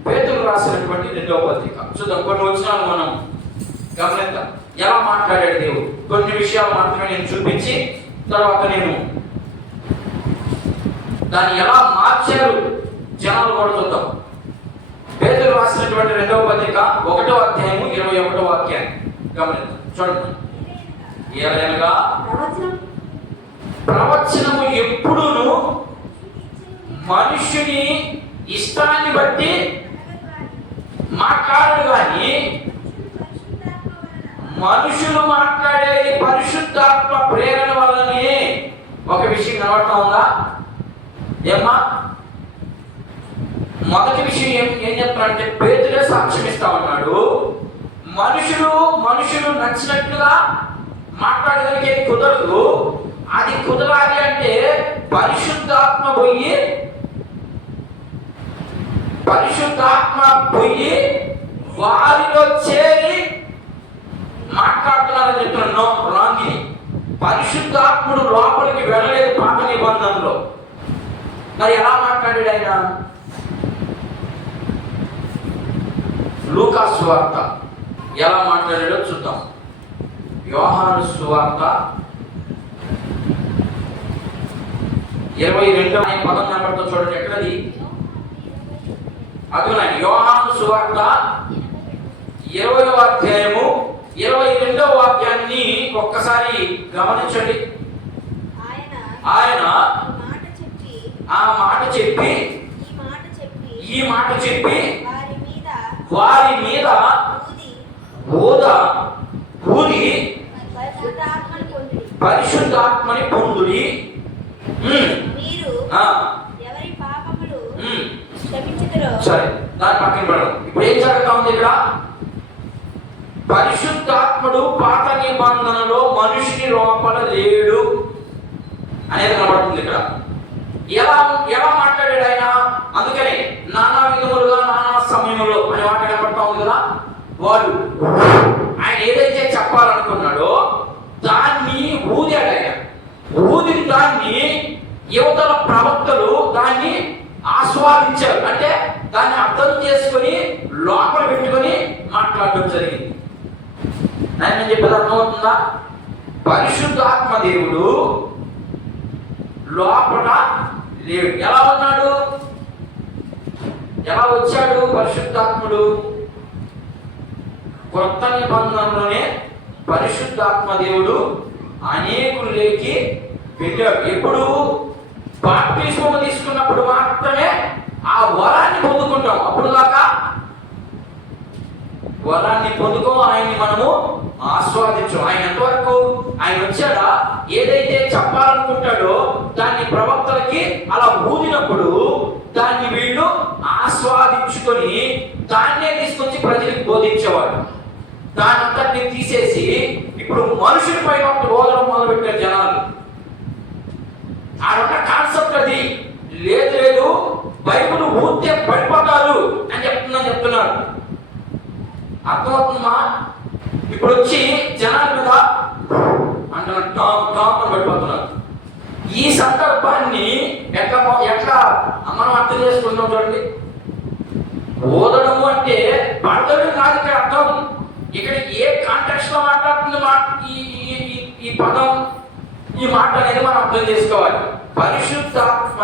పేతురు రాసినటువంటి 2వ పత్రిక చూద్దాం. కొన్ని వచనాలు మనం గమనిద్దాం. ఎలా మాట్లాడాడు దేవుడు. కొన్ని విషయాలు మాత్రమే నేను చూపించి తర్వాత నేను దాన్ని ఎలా మార్చారు జనాలు కూడా చూద్దాం. పేతురు రాసినటువంటి 2వ పత్రిక 1వ అధ్యాయము 21వ వాక్యాన్ని గమనిద్దాం, చూడండి. ఏలైనగా ప్రవచనము ఎప్పుడును మనుషుని ఇష్టాన్ని బట్టి మాట్లాడడు కానీ మనుషులు మాట్లాడేది పరిశుద్ధాత్మ ప్రేరణ వల్లనే. ఒక విషయం కనబడతా ఉందా ఏమ్మా? మొదటి విషయం ఏం చెప్తానంటే పేతులే సాక్ష్యం ఇస్తా ఉన్నాడు. మనుషులు నచ్చినట్లుగా మాట్లాడగలిగే కుదరదు. అది కుదరాలి అంటే పరిశుద్ధాత్మ పోయి వారిలో చేరి మాట్లాడుతున్నారని చెప్తున్నాను. రాంగిని పరిశుద్ధాత్ముడు లోపలికి వెళ్ళలేదు పాత నిబంధనలో. మరి ఎలా మాట్లాడాడు ఆయన? లూకా సువార్త ఎలా మాట్లాడాడో చూద్దాం. యోహాను సువార్త 22వ పదం నెంబర్తో చూడండి. ఎక్కడది? అదునా యోహాను సువార్త 20వ అధ్యాయము 22వ వాక్యాన్ని ఒక్కసారి గమనించండి. ఆయన ఆ మాట చెప్పి ఈ మాట చెప్పి వారి మీద ఊది పరిశుద్ధాత్మని పొందుడి. సరే, దాని పక్కన పడడం. ఇప్పుడు ఏం జరుగుతా ఉంది ఇక్కడ? పరిశుద్ధాత్ముడు పాత నిబంధనలో మనిషిని లోపల లేడు అనేది కనబడుతుంది ఇక్కడ. ఎలా మాట్లాడాడు ఆయన? అందుకని నానా విధములుగా నానా సమయంలో అనే మాట కనబడతా ఉంది కదా. వాడు ఆయన ఏదైతే చెప్పాలనుకున్నాడో దాన్ని ఊదాడు. ఆయన ఊదిన దాన్ని యువతల ప్రవక్తలు దాన్ని ఆస్వాదించారు. అంటే దాన్ని అర్థం చేసుకొని లోపల పెట్టుకొని మాట్లాడడం జరిగింది. నేను చెప్పేది అర్థమవుతుందా? పరిశుద్ధాత్మ దేవుడు లోపల లేడు. ఎలా ఉన్నాడు? ఎలా వచ్చాడు పరిశుద్ధాత్ముడు? కొత్త నిబంధనలోనే పరిశుద్ధాత్మ దేవుడు అనేకులకి వెళ్ళాడు. ఎప్పుడు? బాప్తిస్మం తీసుకున్నప్పుడు మాత్రమే ఆ వరాన్ని పొందుకుంటాం. అప్పుడు దాకా వరాన్ని పొందుకో, ఆయన్ని మనము ఆస్వాదించం. ఆయన ఎంతవరకు? ఆయన వచ్చాడా ఏదైతే చెప్పాలనుకుంటాడో దాన్ని ప్రవక్తలకి అలా ఊదినప్పుడు దాన్ని వీళ్ళు ఆస్వాదించుకొని దాన్నే తీసుకొచ్చి ప్రజలకు బోధించేవాడు. దానంతటిని తీసేసి ఇప్పుడు మనుషుల పైన బోధన మొదలుపెట్టారు జనాలు. ఆ కాన్సెప్ట్ అది లేదు. బైబిల్ ఊతే పడిపోతారు అని చెప్తున్నారు. అర్థమవుతుందా? ఇప్పుడు వచ్చి జనాల మీద అంటున్నారు టాప్ అని పడిపోతున్నారు. ఈ సందర్భాన్ని ఎట్లా మనం అర్థం చేసుకుంటాం చూడండి. ఓదడము అంటే పడదడం కాదు ఇక్కడ అర్థం. ఇక్కడ ఏ కాంటెక్స్ట్ లో మాట్లాడుతుంది ఈ పదం, ఈ మాట అనేది మనం అర్థం చేసుకోవాలి. పరిశుద్ధాత్మ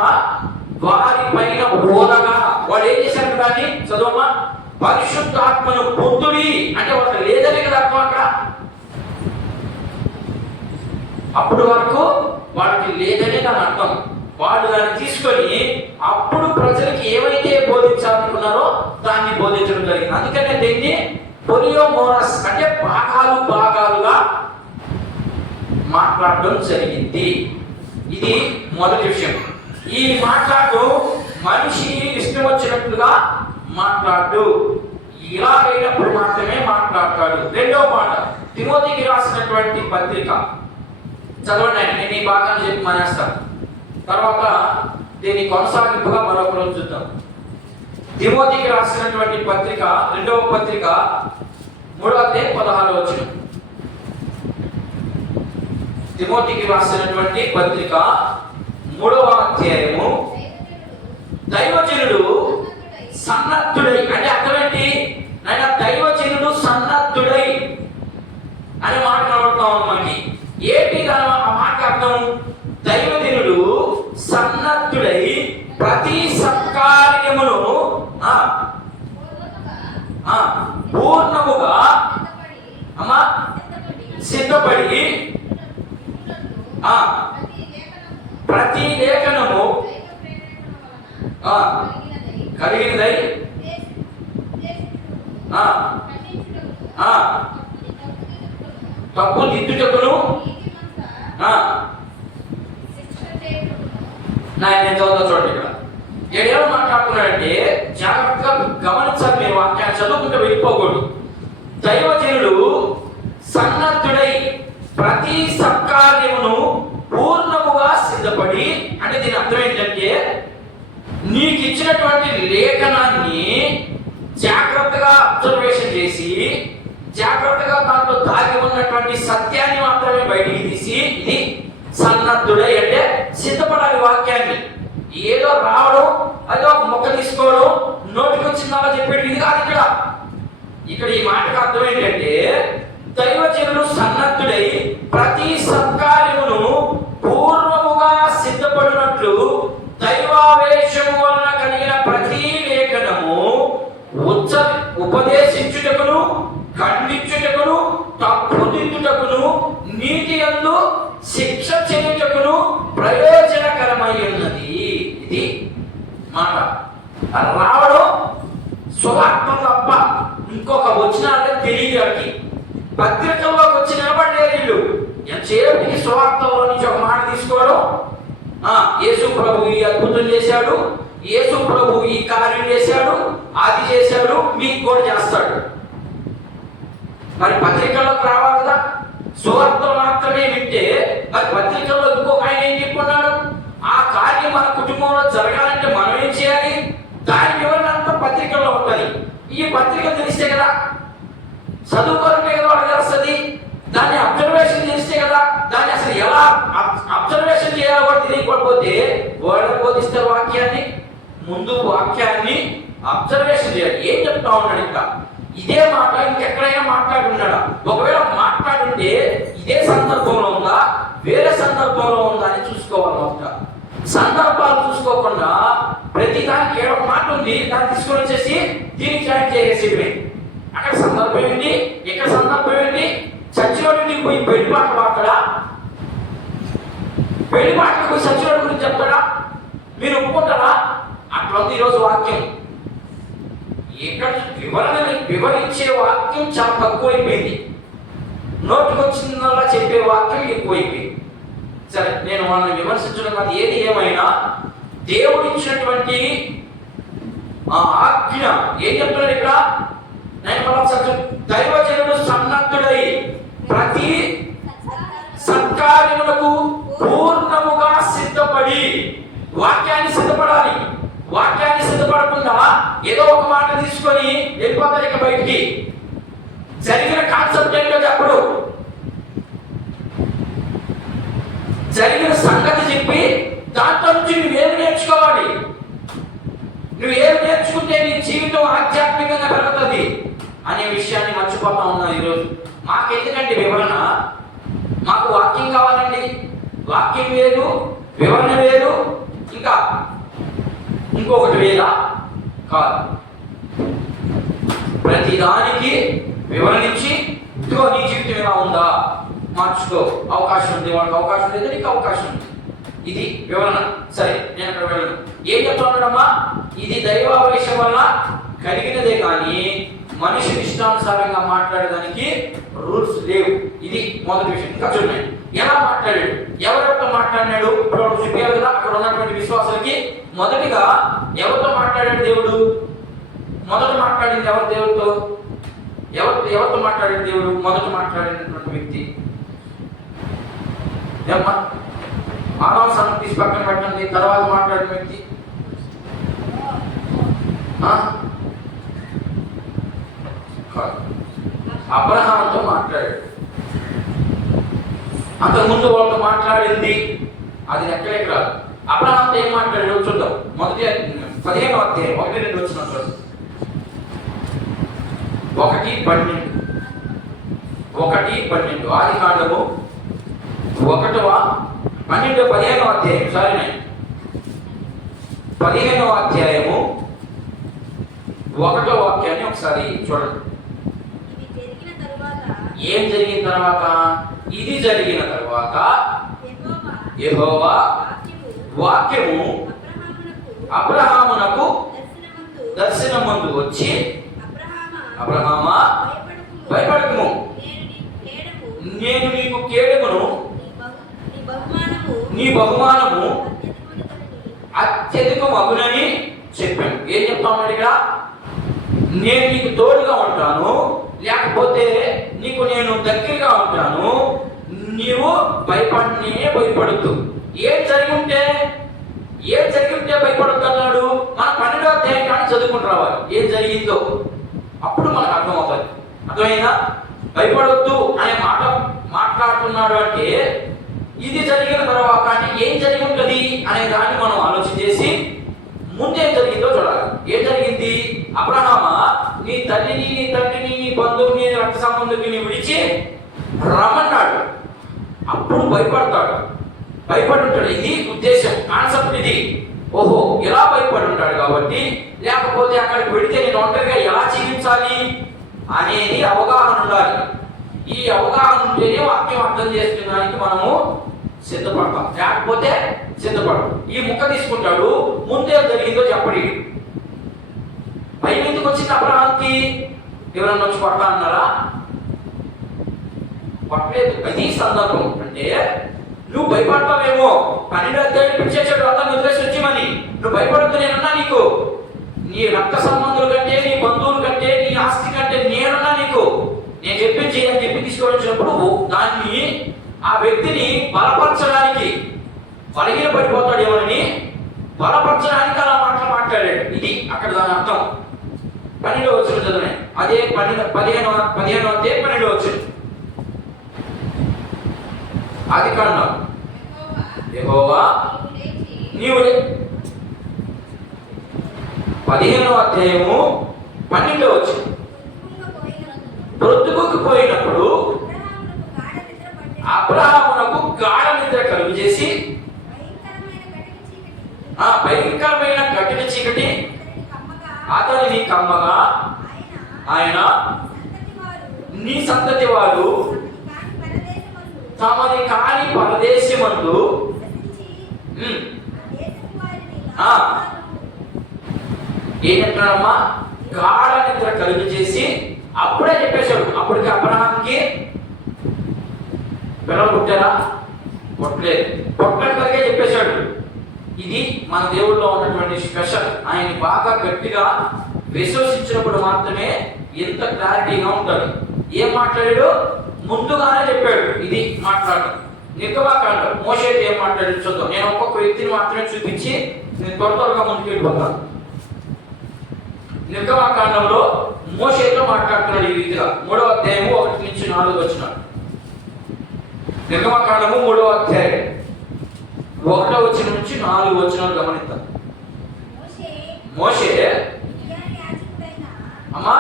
వారి పైన ఓదగా వాడు ఏం చేశారు? దాన్ని చదవమా. పరిశుద్ధాత్మను పొందుడి అంటే వాళ్ళకి లేదని కదా అర్థం. అక్కడ అప్పుడు వరకు వాళ్ళకి లేదని దాని అర్థం. వాళ్ళు దాన్ని తీసుకొని అప్పుడు ప్రజలకి ఏమైతే బోధించాలనుకున్నారో దాన్ని బోధించడం జరిగింది. అందుకనే దీన్ని పొలియోమోరస్ అంటే భాగాలుగా మాట్లాడడం జరిగింది. ఇది మొదటి విషయం. ఈ మాట్లాడు మనిషి ఇష్టం వచ్చినట్లుగా మాట్లాడు, ఇలాగైనప్పుడు మాత్రమే మాట్లాడతాడు. రెండవ మాట తిమోతికి రాసినటువంటి పత్రిక చదవండి. నేను ఈ భాగాన్ని చెప్పి మానేస్తాను, తర్వాత దీన్ని కొనసాగింపుగా మరొక రోజు చూద్దాం. తిమోతికి రాసినటువంటి పత్రిక రెండవ పత్రిక 3వ అధ్యాయం 16వ వచనం. తిమోతికి రాసినటువంటి పత్రిక 3వ అధ్యాయము దైవజనుడు సన్నద్ధుడై అంటే అర్థం ఏంటి? నాయన దైవజనుడు సన్నద్ధుడై అనే మాట కనబడతాం మనకి. ఏంటి ఆ మాట అర్థం? దైవజనుడు సన్నద్ధుడై ప్రతి సత్కార్యమును పూర్ణముగా తప్పు దిద్దుటకును నేను చదువుతా చూడండి. ఇక్కడ ఏమో మాట్లాడుతున్నాడంటే జాగ్రత్తగా గమనించాలి. మీరు వాక్యాన్ని చదువుకుంటే వెళ్ళిపోకూడదు. దైవజనుడు సన్నద్ధుడై ప్రతి సత్కార్యమును పూర్ణముగా సిద్ధపడి, అంటే దీని అర్థం ఏంటంటే నీకు ఇచ్చినటువంటి లేఖనాన్ని జాగ్రత్తగా అబ్జర్వేషన్ చేసి జాగ్రత్తగా దాంట్లో దాగి ఉన్నటువంటి సత్యాన్ని మాత్రమే బయటికి తీసి, ఇది సన్నద్ధుడై అంటే సిద్ధపడాలి. వాక్యాన్ని ఏదో రావడం, అదో మొక్క తీసుకోవడం, నోటికి వచ్చిందా చెప్పేది ఇది కాదు. ఇక్కడ ఈ మాటకు అర్థం ఏంటంటే దైవజనుడు సన్నద్ధుడై ప్రతి సత్కార్యమును పూర్వముగా సిద్ధపడినట్లు దైవావేశము వలన కలిగిన ప్రతి లేఖనము ఉపదేశించుటకును, ఖండించుటకును, తప్పుదిద్దుటకును, నీతి యందు శిక్ష చేయుటకును ప్రయోజనకరమై ఉన్నది. ఇది మాట. రావడం సువార్త తప్ప ఇంకొక వచ్చినారంటే తెలియదు. పత్రికల్లోకి వచ్చి నిలబడలేరు వీళ్ళు. ఎంతసేపటికి సువార్తలో నుంచి ఒక మాట తీసుకోవడం, యేసు ప్రభు ఈ అద్భుతం చేశాడు, యేసు ప్రభు ఈ కార్యం చేశాడు, అది చేశాడు, మీకు కూడా చేస్తాడు. మరి పత్రికల్లోకి రావాలి కదా. సువార్తలు మాత్రమే వింటే మరి పత్రికల్లో ఇంకొక ఆయన ఏం చెప్పుకున్నాడు? ఆ కార్యం మన కుటుంబంలో జరగాలంటే మనం ఏం చేయాలి? దాని వివరణ అంతా పత్రికల్లో ఉంటుంది. ఈ పత్రిక తెలిస్తే కదా, చదువుకోవడమే కదా వాళ్ళకి తెలుస్తుంది. దాన్ని అబ్జర్వేషన్ చేస్తే కదా, దాన్ని అసలు ఎలా అబ్జర్వేషన్ చేయాలో కూడా తెలియకపోతే వాళ్ళు బోధిస్తారు వాక్యాన్ని. ముందు వాక్యాన్ని అబ్జర్వేషన్ చేయాలి. ఏం చెప్తా ఉన్నాడు? ఇంకా ఇదే మాట ఇంకెక్కడైనా మాట్లాడున్నాడా? ఒకవేళ మాట్లాడుంటే ఇదే సందర్భంలో ఉందా, వేరే సందర్భంలో ఉందా అని చూసుకోవాలి. మొదట సందర్భాలు చూసుకోకుండా ప్రతి దానికి ఏదో మాట ఉంది, దాన్ని తీసుకొని వచ్చేసి దీనికి జాయిన్ చేసేసిమే. అక్కడ సందర్భం ఏంటి, ఇక్కడ సందర్భం ఏంటి? చర్చిలో నుండి పోయి పెళ్లి పాట పాడతాడా? పెళ్లి పాటకు పోయి చర్చిలో గురించి చెప్తాడా? మీరు ఒప్పుకుంటారా? అట్లా ఉంది ఈరోజు వాక్యం. ఇక్కడ వివరించే వాక్యం చాలా తక్కువైపోయింది. నోటికి వచ్చిందల్లా చెప్పే వాక్యం ఎక్కువైపోయింది. సరే, నేను వాళ్ళని విమర్శించడం కాదు. ఏది ఏమైనా దేవుడు ఇచ్చినటువంటి ఆ ఆజ్ఞ ఏం చెప్తున్నాడు ఇక్కడ? దైవజనుడు సన్నద్ధుడై ప్రతి సత్కార్యములకు పూర్ణముగా సిద్ధపడి, వాక్యాన్ని సిద్ధపడాలి. వాక్యాన్ని సిద్ధపడకుండా ఏదో ఒక మాట తీసుకొని వెళ్ళిపోతారు. ఇక బయటికి జరిగిన కాన్సెప్ట్ ఏంటో చెప్పడు, జరిగిన సంగతి చెప్పి దాంట్లో నుంచి నువ్వేమి నేర్చుకోవాలి, నువ్వేమి నేర్చుకుంటే నీ జీవితం ఆధ్యాత్మికంగా పెరుగుతుంది అనే విషయాన్ని మర్చిపోతా ఉన్నాను ఈరోజు. మాకెందుకంటే వివరణ, మాకు వాక్యం కావాలండి. వాక్యం వేరు, వివరణ వేరు, ఇంకా ఇంకొకటి వేరా కాదు. ప్రతిదానికి వివరణించి ఇదిగో నీ జీవితం ఎలా ఉందా మార్చుకో, అవకాశం ఉంది, వాళ్ళకి అవకాశం లేదు, నీకు అవకాశం ఉంది, ఇది వివరణ. సరే, నేను అక్కడ వెళ్ళను. ఏం చెప్తున్నాడమ్మా? ఇది దైవావేశం వల్ల కలిగినదే కానీ మనిషి ఇష్టానుసారంగా మాట్లాడడానికి రూల్స్ లేవు. ఇది మొదటి విషయం. ఇంకా చూడండి ఎలా మాట్లాడాడు, ఎవరితో మాట్లాడినాడు. ఇప్పుడు చెప్పారు కదా అక్కడ ఉన్నటువంటి విశ్వాసాలకి. మొదటిగా ఎవరితో మాట్లాడాడు దేవుడు? మొదట మాట్లాడింది ఎవరు దేవుడితో? ఎవరితో మాట్లాడిన దేవుడు? మొదట మాట్లాడినటువంటి వ్యక్తి ఏమ్మా? మానవ సంగతి తీసి పక్కన పెట్టండి. తర్వాత మాట్లాడిన వ్యక్తి అబ్రహాముతో మాట్లాడాడు. అంతకుముందు వాళ్ళతో మాట్లాడింది అది ఎక్కడెక్కడ. అబ్రహాంతో ఏం మాట్లాడాడు చూద్దాం. మొదటి 15వ అధ్యాయం 1-2 వచ్చిన చూడండి. 1:12 ఆది కాండము 15వ అధ్యాయం 15వ అధ్యాయము 1వ వాక్యాన్ని ఒకసారి చూడండి. ఏం జరిగిన తర్వాత? ఇది జరిగిన తర్వాత యెహోవా వాక్యము అబ్రహామునకు దర్శనమందు వచ్చి, అబ్రహామా భయపడకుము, నేను నీకు కేడమును, నీ బహుమానము అత్యధిక మగునని చెప్పాను. ఏం చెప్తా ఉన్నాడు ఇక్కడ? నేను నీకు తోడుగా ఉంటాను, లేకపోతే నీకు నేను దగ్గరగా ఉంటాను, నీవు భయపడద్దు. ఏం జరిగి ఉంటే భయపడద్దు అన్నాడు? మన 12వ అధ్యాయం చదువుకుని రావాలి ఏం జరిగిందో, అప్పుడు మనకు అర్థమవుతుంది. అర్థమైందా? భయపడొద్దు అనే మాట మాట్లాడుతున్నాడు అంటే ఇది జరిగిన తర్వాత ఏం జరిగి ఉంటుంది అనే దాన్ని మనం ఆలోచన చేసి ముందేం జరిగిందో చూడాలి. ఏం జరిగింది? అబ్రహామా, నీ తల్లిని, నీ తండ్రిని, నీ బంధువుని, రక్త సంబంధికుని విడిచి రమ్మన్నాడు. అప్పుడు భయపడతాడు, భయపడి ఉంటాడు. ఇది ఉద్దేశం, కాన్సెప్ట్ ఇది. ఓహో, ఎలా భయపడి ఉంటాడు కాబట్టి, లేకపోతే అక్కడికి వెళితే నేను ఒంటరిగా ఎలా జీవించాలి అనేది అవగాహన ఉండాలి. ఈ అవగాహన ఉంటేనే వాక్యం అర్థం చేసుకోవడానికి మనము సిద్ధపడతాం, లేకపోతే సిద్ధపడతాం. ఈ ముక్క తీసుకుంటాడు, ముందే జరిగిందో చెప్పడి. భయం ఎందుకు వచ్చింది అబ్రహాంకి? ఎవరన్నా వచ్చి కొడతా అన్నారా? కొట్టలేదు. అది సందర్భం. అంటే నువ్వు భయపడతావేమో, 12వ అధ్యాయం పిలిచేసాడు అతను వదిలేసి వచ్చేమని. నువ్వు భయపడుతూ నేనున్నా నీకు, నీ రక్త సంబంధుల కంటే, నీ బంధువుల కంటే, నీ ఆస్తి కంటే నేనున్నా నీకు, నేను చెప్పించి అని చెప్పి తీసుకొచ్చినప్పుడు దాన్ని ఆ వ్యక్తిని బలపరచడానికి, బలహీనపడిపోతాడేమోనని బలపరచడానికి అలా మాట్లాడాడు. ఇది అక్కడ దాని అర్థం. 12వ వచనం చదివే అదే 15వ అధ్యాయం 12వ వచనం. ఆదికాండం, యెహోవా నీవు 15వ అధ్యాయము 12వ వచనం. ప్రొద్దుకు పోయినప్పుడు అబ్రహామునకు గాఢ నిద్ర కలుగు చేసి భయంకరమైన కఠిన చీకటి అతనిని కమ్మగా, ఆయన నీ సంతతి వారు తమది కాని పరదేశమందు ఏం చెప్తున్నాడమ్మా? గాఢ నిద్ర కలుగు చేసి అప్పుడే చెప్పేశాడు. అప్పటికి అబ్రహాంకి పిల్లలు పుట్టారా? పుట్టలేదు. పుట్టని వరకే చెప్పేశాడు. ఇది మన దేవుళ్ళలో ఉన్నటువంటి స్పెషల్. ఆయన బాగా గట్టిగా విశ్వసించినప్పుడు మాత్రమే ఎంత క్లారిటీగా ఉంటుంది. ఏం మాట్లాడాడు? ముందుగానే చెప్పాడు. ఇది మాట్లాడడం. నిర్గమాకాండం మోషేతో ఏం మాట్లాడాడు చూద్దాం. నేను ఒక్కొక్క వ్యక్తిని మాత్రమే చూపించి నేను త్వరగా ముందుకు వెళ్ళిపోతాను. నిర్గమాకాండంలో మోషేతో మాట్లాడుతున్నాడు ఈ రీతిగా. 3వ అధ్యాయము 1 నుంచి 4 వచనాలు. నిర్గమాకాండము 3వ అధ్యాయం 1వ వచనం నుంచి 4 వచనాలు గమనిద్దాం. మోషే అమ్మా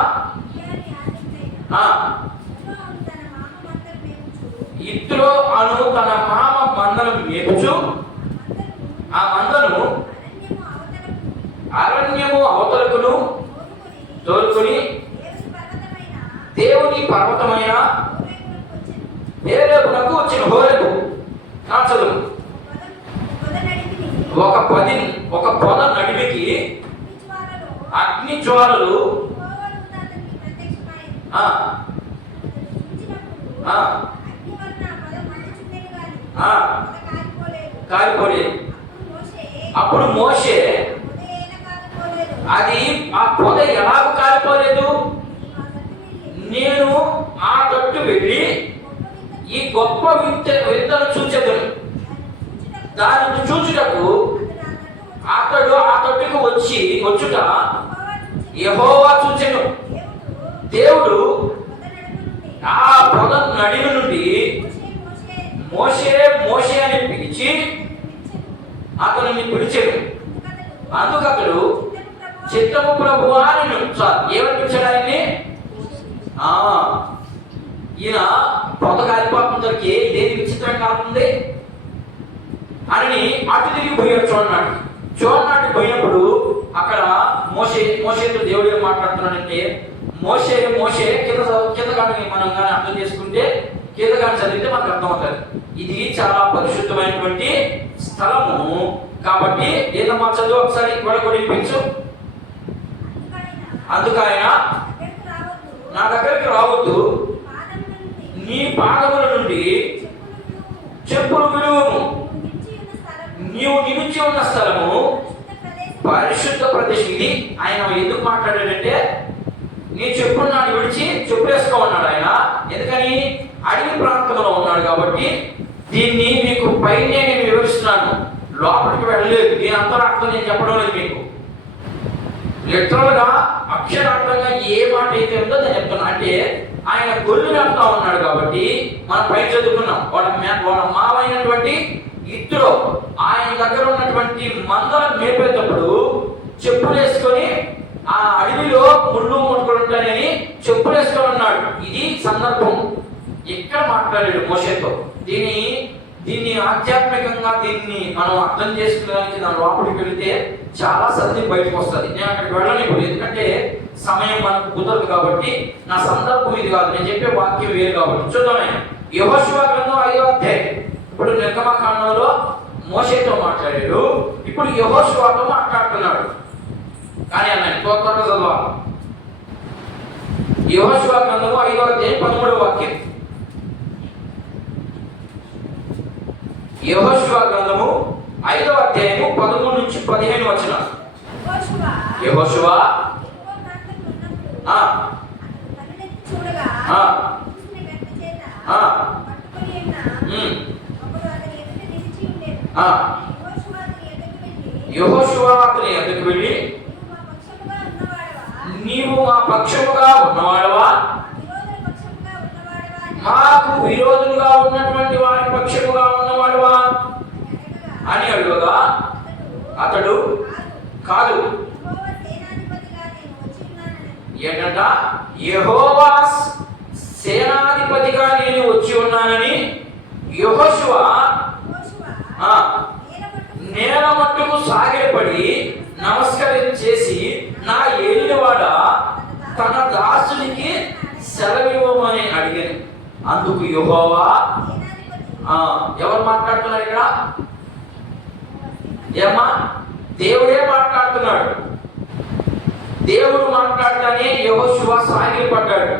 ఇత్రో అను తన మామ మందను మేపుచు ఆ మందను అరణ్యము అవతలకును తోలుకొని దేవుని పర్వతమైన హోరేబునకు వచ్చిన. హోరేబు చదువు. ఒక పొద నడిమికి అగ్ని జ్వాలలు కాలిపోలేదు. అప్పుడు మోషే అది ఆ పొద ఎలాగూ కాలిపోలేదు, నేను ఆ తట్టు వెళ్ళి ఈ గొప్ప విత్తను చూచెదను. దానిని చూచుటకు అతడు ఆ తట్టుకు వచ్చుట యెహోవా చూచెను. దేవుడు ఆ పొద నడిమి నుండి మోషే మోషే అని పిలిచి అతనిని పిలిచాడు. అందుకు అతడు చిత్తము ప్రభువా అని ఏమని పిలిచాడు ఆయన్ని? ఈయన పొద కాలిపోతుందరికి ఇదేది విచిత్రం కాకుండా అని అటు తిరిగి పోయాడు. చూడనాటికి పోయినప్పుడు అక్కడ మోషేతో దేవుడు ఏం మాట్లాడుతున్నాడంటే, మోషే కింద కానీ మనం కానీ అర్థం చేసుకుంటే, కింద కానీ చదివితే మనకు అర్థమవుతుంది. ఇది చాలా పరిశుద్ధమైనటువంటి స్థలము కాబట్టి ఏదమ్మా చదువు ఒకసారి కూడా వినిపించు. అందుకు ఆయన నా దగ్గరికి రావద్దు, పాదం నుండి నీ పాదముల నుండి చెప్పులు విడువుము. చెప్పులు విడువము. నీవు నిలిచి ఉన్న స్థలము నీవు నిలిచి ఉన్న స్థలము పరిశుద్ధ ప్రదేశం. పరిశుద్ధ ప్రదేశం. ఇది ఆయన ఎందుకు మాట్లాడాడంటే, నీ చెప్పులు నాడు విడిచి చెప్పులేసుకో ఉన్నాడు ఆయన. ఎందుకని? అడవి ప్రాంతంలో ఉన్నాడు కాబట్టి. దీన్ని మీకు పైనే నేను వివరిస్తున్నాను, లోపలికి వెళ్ళలేదు. దీని అంతరార్థం నేను చెప్పడం లేదు మీకు. లిటరల్ గా అక్షరార్థంగా ఏ మాట అయితే ఉందో నేను చెప్తున్నా. అంటే ఆయన గొర్రెలు వెళ్తా ఉన్నాడు కాబట్టి మనం పై చదువుకున్నాం. వాళ్ళ మావైనటువంటి ఇద్దరు ఆయన దగ్గర ఉన్నటువంటి మందలను మేపేటప్పుడు చెప్పులు వేసుకొని ఆ అడవిలో ముళ్ళు ముట్టుకుని ఉంటాయని చెప్పులు వేసుకొని ఉన్నాడు. ఇది సందర్భం. ఇక్కడ మాట్లాడాడు మోషేతో. దీన్ని ఆధ్యాత్మికంగా దీన్ని మనం అర్థం చేసుకోవడానికి దాని లోపలికి వెళితే చాలా సత్యం బయటకు వస్తుంది. నేను అక్కడికి వెళ్ళనివ్వదు, ఎందుకంటే సమయం మనకు కుదరదు కాబట్టి. నా సందర్భం ఇది కాదు, నేను చెప్పే వాక్యం వేరు కాబట్టి. చూద్దామే యెహోషువ గ్రంథం 5వ అధ్యాయం. ఇప్పుడు నిర్గమకాండంలో మోషేతో మాట్లాడాడు, ఇప్పుడు యెహోషువతో మాట్లాడుతున్నాడు. కానీ అన్న త్వరగా చదవాలి. యెహోషువ గ్రంథము 5వ అధ్యాయం 13వ వాక్యం. యెహోషువ గ్రంథము 5వ అధ్యాయము 13 నుంచి 15 వచనాలు. యెహోషువ చూడగా ఆ చేత ఆ పట్టుకొని ఉన్న అప్పుడు అతని ఎదుట నిలిచి ఉండేది. ఆ యెహోషువ అతని ఎదుటకు వెళ్ళి, యెహోషువ అతని ఎదుటకు వెళ్ళి, నీవు మా పక్షముగా ఉన్నవాడవా, నీవు మా పక్షముగా ఉన్నవాడవా, విరోధుల పక్షముగా ఉన్నవాడవా మాకు విరోధులుగా ఉన్నటువంటి వారి పక్షముగా ఉన్నవాడవా అని అడుగగా అతడు కాదు, ఏంటంట, యెహోవా సేనాధిపతిగా నేను వచ్చి ఉన్నానని యెహోషువ నేల మట్టుకు సాగిలపడి నమస్కరించేసి, నా ఏలినవాడ తన దాసునికి సెలవివ్వమని అడిగాను. అందుకు యెహోవా, ఎవరు మాట్లాడుతున్నారు ఇక్కడ? ఏమ్మా? దేవుడే మాట్లాడుతున్నాడు. దేవుడు మాట్లాడతానే యెహోషువ సాగిలపడ్డాడు.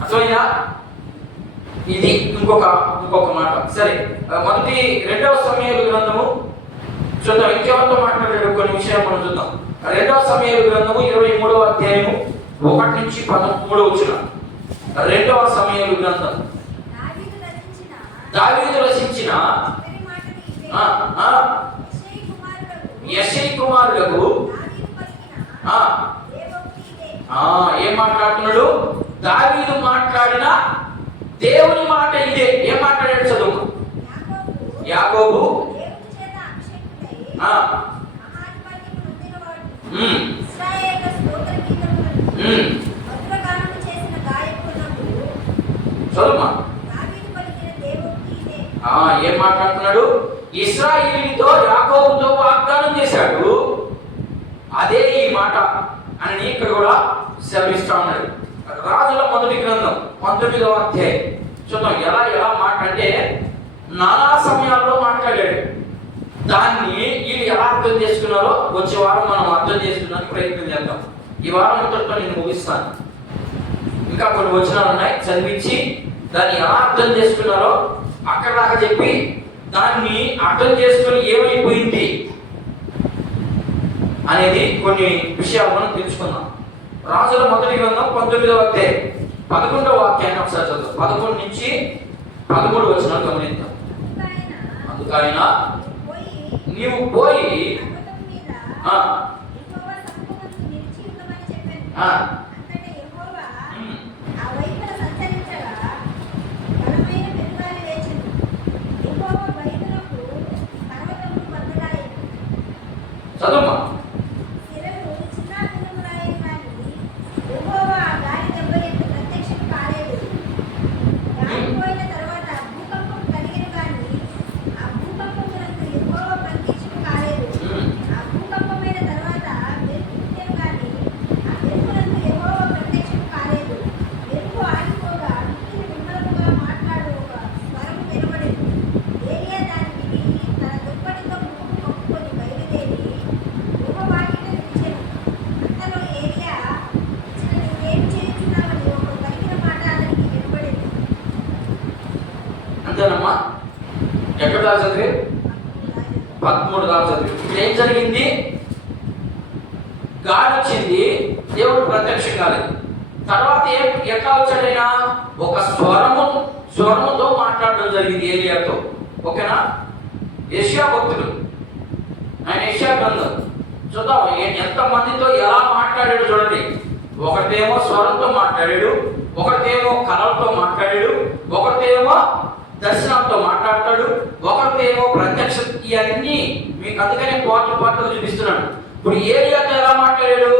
అర్థమైందా? ఇది ఇంకొక మాట. సరే, మొదటి 2వ సమూయేలు గ్రంథము చూద్దాం. ఇంకెవరితో మాట్లాడాడు కొన్ని విషయాలు మనం చూద్దాం. 2వ సమూయేలు గ్రంథము 23వ అధ్యాయము 1 నుంచి 13 వచనం. 2వ సమూయేలు గ్రంథం దావీదు రచించిన యెషై కుమారులకు ఏం మాట్లాడుతున్నాడు? దావీదు మాట్లాడిన దేవుని మాట ఇదే. ఏం మాట్లాడాడు? చదువు. యాకోబు చదువుమా. ఏం మాట్లాడుతున్నాడు? ఇశ్రాయేలీతో యాకోబుతో వాగ్దానం చేశాడు, అదే ఈ మాట అని ఇక్కడ కూడా సెలవిస్తా ఉన్నాడు. రాజుల మొదటి గ్రంథం 19వ అధ్యాయం చూద్దాం. ఎలా మాట్లాడితే నానా సమయాల్లో మాట్లాడాడు. దాన్ని వీళ్ళు ఎలా అర్థం చేసుకున్నారో వచ్చే వారం మనం అర్థం చేసుకోవడానికి ప్రయత్నం చేద్దాం. ఈ వారం ఇంతటితో నేను ముగిస్తాను. ఇంకా కొన్ని వచనాలు ఉన్నాయి, చదివించి దాన్ని ఎలా అర్థం చేసుకున్నారో అక్కడ దాకా చెప్పి దాన్ని అర్థం చేసుకొని ఏమైపోయింది అనేది కొన్ని విషయాలు మనం తెలుసుకుందాం. రాజుల మొదటి గ్రంథం 19వ అధ్యాయం 11వ వాక్యాన్ని ఒకసారి చదువు. 11 నుంచి 13 వచనాలు గమనిద్దాం. అందుకైన నీవు పోయి చదువు. చదివానమ్మా? ఎక్కడ దాకా చదివి? 13 దాకా చదివి. ఇప్పుడు ఏం జరిగింది? గాలి వచ్చింది, దేవుడు ప్రత్యక్షం కాలేదు. తర్వాత ఎట్లా వచ్చాడైనా? ఒక స్వరముతో మాట్లాడడం జరిగింది ఏలియాతో. ఓకేనా? యెషయా భక్తుడు, ఆయన యెషయా గ్రంథం చూద్దాం ఎంత మందితో ఎలా మాట్లాడాడు చూడండి. ఒకటేమో స్వరంతో మాట్లాడాడు, ఒకటేమో కళలతో మాట్లాడాడు, ఒకటేమో దర్శనంతో మాట్లాడతాడు, ఒకటేమో ప్రత్యక్ష. ఇవన్నీ మీకు అందుకనే పాటలు చూపిస్తున్నాడు. ఇప్పుడు ఏలియాతో ఎలా మాట్లాడాడు?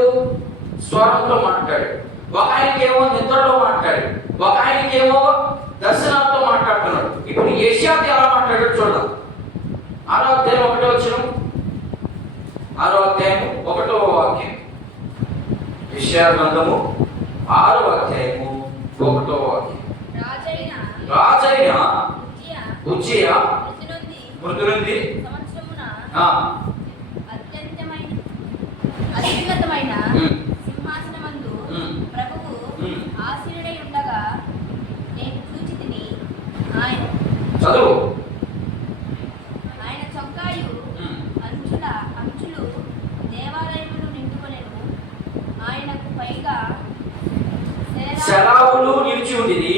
స్వరంతో మాట్లాడాడు. ఒక ఆయనకేమో నిద్రలో మాట్లాడాడు, ఒక ఆయనకేమో దర్శనంతో మాట్లాడుతున్నాడు. ఇప్పుడు యెషయాతో ఎలా మాట్లాడాడు చూద్దాం. 6వ అధ్యాయం 1వ వచనం, 6వ అధ్యాయం 1వ వాక్యం. యెషయా గ్రంథము 6వ అధ్యాయము 1వ వాక్యం. రాజైన ఉజ్జియా మృతి నొంది అత్యున్నతమైన సింహాసనమందు ప్రభువు ఆసీనుడై ఉండగా నేను చూచితిని. చదువు. ఆయన చొక్కాయు అంచులు దేవాలయమును నిండుకొనెను. ఆయనకు పైగా శరాబులు నిలిచి ఉండిది.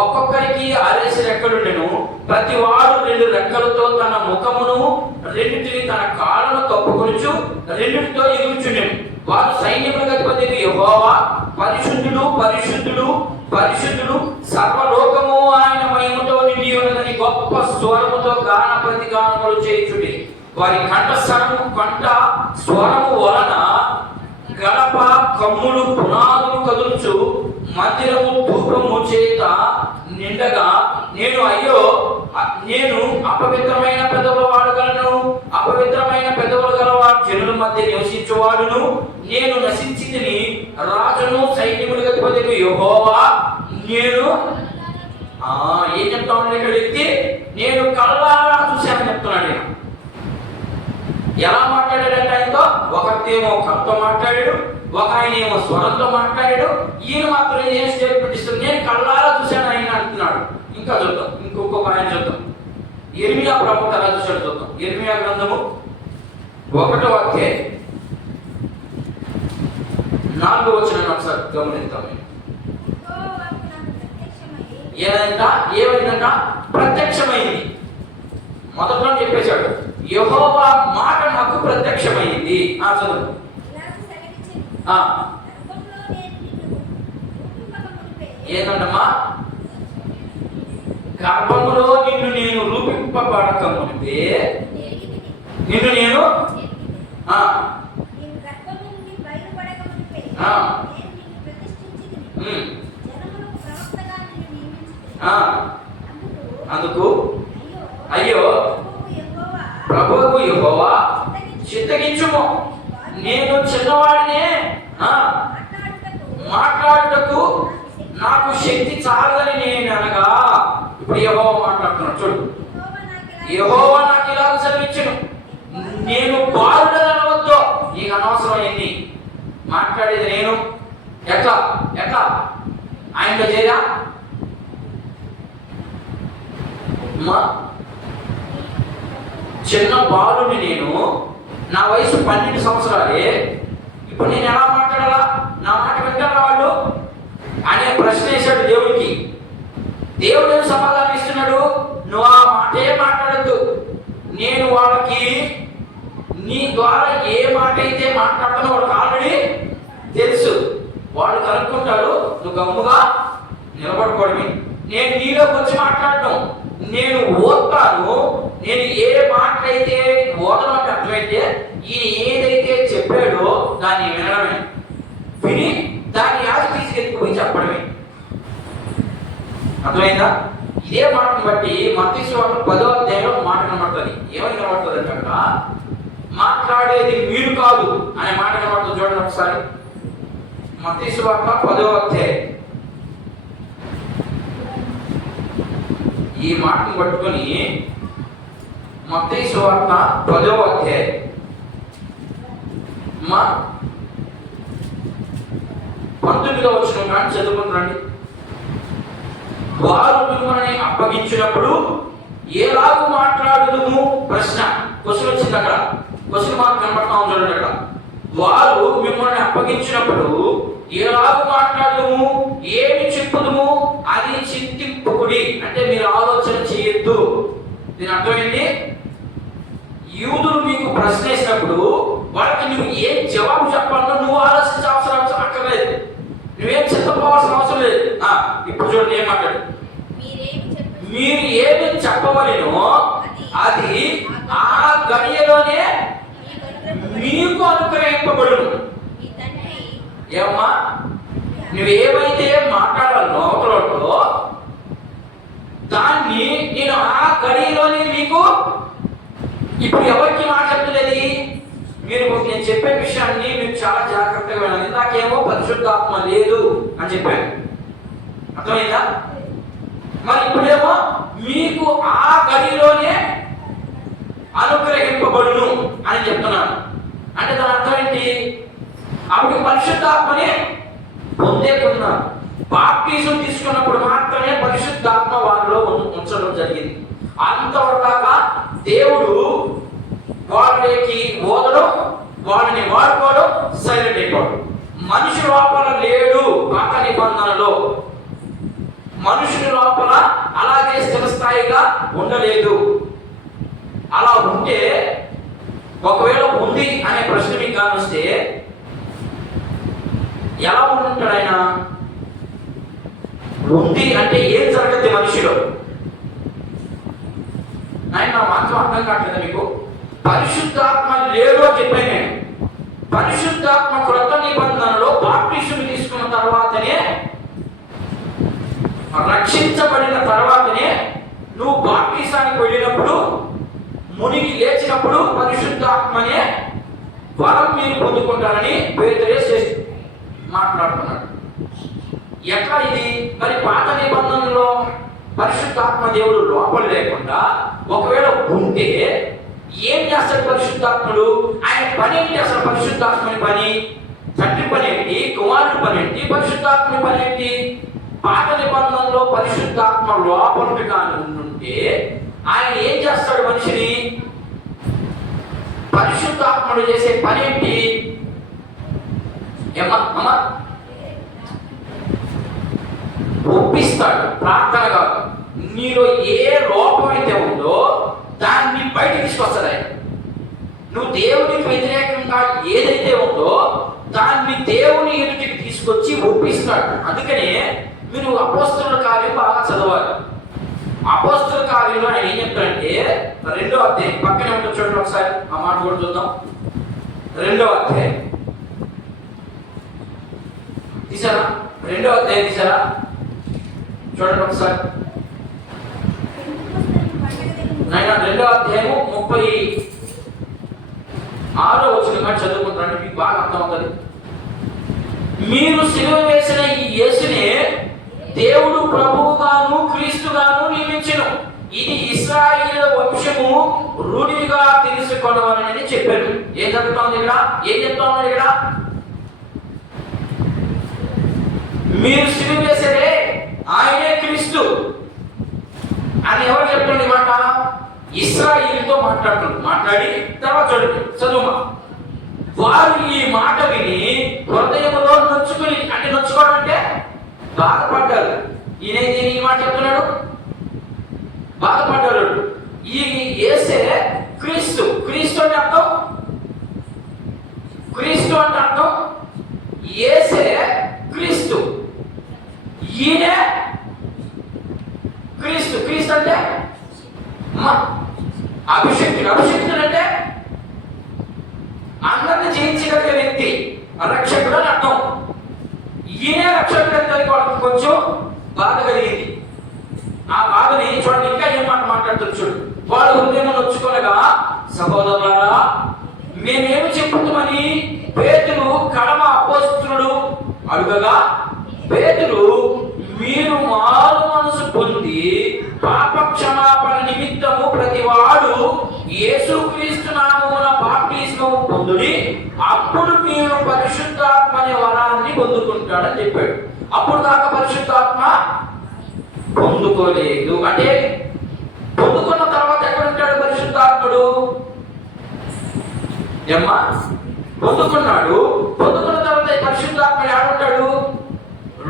ఒక్కొక్కరికి 6 రెక్కలుండెను. ప్రతి వాడు 2 రెక్కలతో తన ముఖమును రెండిటిని తన కాళ్ళను కప్పుకొనుచు రెండిటితో ఎగురుచుండెను. వారు సైన్యములకు అధిపతి యెహోవా పరిశుద్ధుడు పరిశుద్ధుడు పరిశుద్ధుడు, సర్వలోకము ఆయన మహిమతో నిండి ఉన్నదని గొప్ప స్వరముతో గాన ప్రతిగానములు చేయుచుండి. వారి కంఠ స్వరము వలన గడప కమ్ములు పునాదులు కదులుచు మందిరము ధూపము చేత నిండగా నేను అపవిత్రమైన పెదవుల వాడగలను, అపవిత్రమైన పెదవులు గలవాడు జనుల మధ్య నివసించువాడును, నేను నశించితిని, రాజును సైన్యములకు అధిపతి యెహోవా నేను ఏం చెప్తా ఉన్నాడు ఇక్కడ వ్యక్తి? నేను కళ్ళారా చూశాను చెప్తున్నాడు. ఎలా మాట్లాడాడంటే ఆయనతో? ఒకరితేమో కళ్ళతో మాట్లాడాడు, ఒక ఆయన ఏమో స్వరంతో మాట్లాడాడు. ఈయన మాత్రం ఏం స్టేట్మెంట్ ఇస్తుంది? నేను కళ్ళారా చూశాను ఆయన అంటున్నాడు. ఇంకా చూద్దాం, ఇంకొక ఆయన చూద్దాం. యిర్మీయా ప్రవక్త ఎలా చూశాడు చూద్దాం. యిర్మీయా గ్రంథము 1వ అధ్యాయం 4వ వచనాన్ని ఒకసారి గమనిద్దాం. ఏమైందంట? ప్రత్యక్షమైంది. మొదట్లో చెప్పేశాడు, యెహోవా మాట నాకు ప్రత్యక్షమైంది. చదువు. ఏంటంటమ్మా? గర్భములో నిన్ను నేను రూపింపబడక మునిపే నిన్ను నేను అందుకు అయ్యో ప్రభువుకు యెహోవా చిత్తగించుము, నేను చిన్నవాడినే, మాట్లాడుటకు నాకు శక్తి చాలని నేను అనగా. ఇప్పుడు యెహోవా మాట్లాడుతున్నాడు చూడు. యెహోవా నాకు ఇలా సెలవిచ్చును, నేను బాలుడని అనవద్దు. నీకు అనవసరం ఎన్ని మాట్లాడేది నేను. ఎట్లా ఆయనతో చేరా చిన్న బాలుని నేను, నా వయసు 12 సంవత్సరాలే. ఇప్పుడు నేను ఎలా మాట్లాడాలా? నా మాట వింటారా వాళ్ళు అనే ప్రశ్న వేశాడు దేవుడికి. దేవుడు ఏం సమాధానం ఇస్తున్నాడు? నువ్వు ఆ మాటే మాట్లాడద్దు. నేను వాళ్ళకి నీ ద్వారా ఏ మాట అయితే మాట్లాడుతున్నా వాళ్ళకి ఆల్రెడీ తెలుసు. వాళ్ళు కనుక్కుంటారు, నువ్వు గమ్ముగా నిలబడుకోవడమే. నేను నీలోకి వచ్చి మాట్లాడటం, నేను ఓద్తాను. నేను ఏ మాట అయితే ఓదడం అర్థమైతే ఈయన ఏదైతే చెప్పాడో దాన్ని వినడమే, విని దాన్ని ఆశ తీసుకెళ్ళిపోయి చెప్పడమే. అర్థమైందా? ఇదే మాటను బట్టి మత్తయి సువార్త 10వ అధ్యాయంలో మాట కనబడుతుంది. ఏమని కనబడుతుంది అంటే, మాట్లాడేది మీరు కాదు అనే మాట కనబడుతుంది. చూడండి ఒకసారి. మత్తయి సువార్త 10వ అధ్యాయం. ఈ మాటను పట్టుకొని మత్తయి సువార్త 10వ అధ్యాయం 19వ వచనం కానీ చదువుకుని రండి. వారు మిమ్మల్ని అప్పగించినప్పుడు ఎలాగూ మాట్లాడుదుము? ప్రశ్న, క్వశ్చన్ వచ్చింది అక్కడ, క్వశ్చన్ మార్క్ కనబడతా ఉంది చూడండి అక్కడ. వారు మిమ్మల్ని అప్పగించినప్పుడు ఎలాగూ మాట్లాడుదుము, ఏమి చెప్పుదుము, అది చింతింపుకుడి. అంటే మీరు ఆలోచన చేయొద్దు. దీని అర్థమైంది? యూదులు మీకు ప్రశ్న వేసినప్పుడు వాళ్ళకి నువ్వు ఏం జవాబు చెప్పాలో నువ్వు ఆలోచించాల్సిన అక్కర్లేదు, నువ్వేం చెప్పవలసిన అవసరం లేదు. ఇప్పుడు చూడండి ఏం మాట్లాడు. మీరు ఏమి చెప్పవలెనో అది ఆ గడియలోనే మీకు అనుగ్రహింపబడును. ఏమ్మా, నువ్వేమైతే మాట్లాడాలో అవతలలో దాన్ని నేను ఆ గడియలోనే మీకు. ఇప్పుడు ఎవరికి మాట్లాడలేదు? మీరు నేను చెప్పే విషయాన్ని మీరు చాలా జాగ్రత్తగా వినాలి. నాకేమో పరిశుద్ధాత్మ లేదు అని చెప్పాను, అర్థమైందా? మరి ఇప్పుడేమో మీకు ఆ గడిలోనే అనుగ్రహింపబడును అని చెప్తున్నాను. అంటే దాని అర్థం ఏంటి? అప్పుడు పరిశుద్ధాత్మని పొందేకున్నారు. బాప్టిజం తీసుకున్నప్పుడు మాత్రమే పరిశుద్ధాత్మ వారిలో ఉంచడం జరిగింది. అంతవరదాకా దేవుడు వాళ్ళకి ఓదడం, వాళ్ళని వాడుకోవడం, సైలెంట్ అయిపోవడం. మనిషి లోపల లేడు. పాత నిబంధనలో మనుషుని లోపల అలాగే స్థిరస్థాయిగా ఉండలేదు. అలా ఉంటే, ఒకవేళ ఉంది అనే ప్రశ్న మీకు కానిస్తే ఎలా ఉంటుంటాడు ఆయన? ఉంది అంటే ఏం జరగద్ది మనిషిలో? ఆయన నా మాత్రం అర్థం కావట్లేదా మీకు? పరిశుద్ధాత్మ లేదు అని చెప్పాను నేను. పరిశుద్ధాత్మ క్రొత్త నిబంధనలో బాప్టిజం తీసుకున్న తర్వాతనే, రక్షించబడిన తర్వాతనే నువ్వు బాప్టిజానికి వెళ్ళినప్పుడు, మునిగి లేచినప్పుడు పరిశుద్ధాత్మనే వరం మీరు పొందుకుంటారని పేతురు మాట్లాడుతున్నాడు. ఎట్లా ఇది? మరి పాత నిబంధనలో పరిశుద్ధాత్మ దేవుడు లోపల లేకుండా ఒకవేళ ఉంటే ఏం చేస్తాడు పరిశుద్ధాత్ముడు? ఆయన పని ఏంటి అసలు? పరిశుద్ధాత్మని పని, తండ్రి పని ఏంటి? కుమారుడి పని ఏంటి? పరిశుద్ధాత్మని పని ఏంటి? పాత నిబంధనలో పరిశుద్ధాత్మ లోపలికి కానీ ఉంటే ఆయన ఏం చేస్తాడు మనిషిని? పరిశుద్ధాత్ముడు చేసే పని ఏంటి? అమ్మా, ఒప్పిస్తాడు. ప్రార్థన కాదు, నీలో ఏ లోపం అయితే ఉందో దాన్ని బయటకు తీసుకొస్తాడు ఆయన. నువ్వు దేవునికి వ్యతిరేకంగా ఏదైతే ఉందో దాన్ని దేవుని ఎదుటికి తీసుకొచ్చి ఒప్పిస్తాడు. అందుకనే మీరు అపోస్తలుల కార్యం బాగా చదవాలి. అపోస్తలుల కార్యంలో ఆయన ఏం చెప్తాడంటే, 2వ అధ్యాయం పక్కనే ఉంటుంది చూడండి, ఒకసారి ఆ మాట కూడా చూద్దాం. 2వ అధ్యాయం తీసారా? 2వ అధ్యాయం తీసారా? చూడండి ఒకసారి. 2వ అధ్యాయము 36వ వచనం చదువుకుంటారంటే మీకు బాగా అర్థం అవుతుంది. మీరు సిలువ వేసిన ఈ యేసునే దేవుడు ప్రభువుగాను క్రీస్తుగాను నియమించెను. ఇది ఇశ్రాయేలు వంశము రూఢిగా తెలుసుకొనవలెనని చెప్పారు. ఏం చెప్తా ఉంది ఇక్కడ? ఏం చెప్తా ఉన్నాడు ఇక్కడ? మీరు సిలువ వేసరే ఆయనే క్రీస్తు అని ఎవరు చెప్తుంది మాట? ఇశ్రాయేలుతో మాట్లాడుతుంది. మాట్లాడి తర్వాత చూడండి, చదువు. వారు ఈ మాట విని హృదయంలో నొచ్చుకుని, అంటే నొచ్చుకోవడం అంటే బాధపడ్డారు. ఈయన ఈ మాట చెప్తున్నాడు, బాధపడ్డారు. ఈ యేసే క్రీస్తు. క్రీస్తు అంటే అర్థం, క్రీస్తు అంటే అర్థం యేసే క్రీస్తు, ఈయనే క్రీస్తు. క్రీస్తు అంటే అభిషక్తుడు. అభిషక్తుడు అంటే అందరిని జయించగలిగే వ్యక్తి, రక్షకుడు అని అర్థం. ఈయనే రక్షకుడు అంటే వాళ్ళకి కొంచెం బాధ కలిగింది. ఆ బాధని చూడండి, ఇంకా ఏం మాట మాట్లాడుతుంది చూడు. వాళ్ళు హృదయం నొచ్చుకొనగా, సహోదరులారా మేమేమి చెప్పుతామని పేతురు కడమ అపోస్తలుడు అడుగగా, పేతురు మీరు మారు మనసు పొంది పాప క్షమాపణ నిమిత్తము ప్రతివాడు యేసుక్రీస్తు నామమున బాప్తిస్మము పొందుడి, అప్పుడు మీరు పరిశుద్ధాత్మ అనే వరాన్ని పొందుకుంటాడని చెప్పాడు. అప్పుడు దాకా పరిశుద్ధాత్మ పొందుకోలేదు. అంటే పొందుకున్న తర్వాత ఎక్కడ ఉంటాడు పరిశుద్ధాత్ముడు? ఏమ్మా, పొందుకున్నాడు. పొందుకున్న తర్వాత ఈ పరిశుద్ధాత్ముడు ఏడుంటాడు?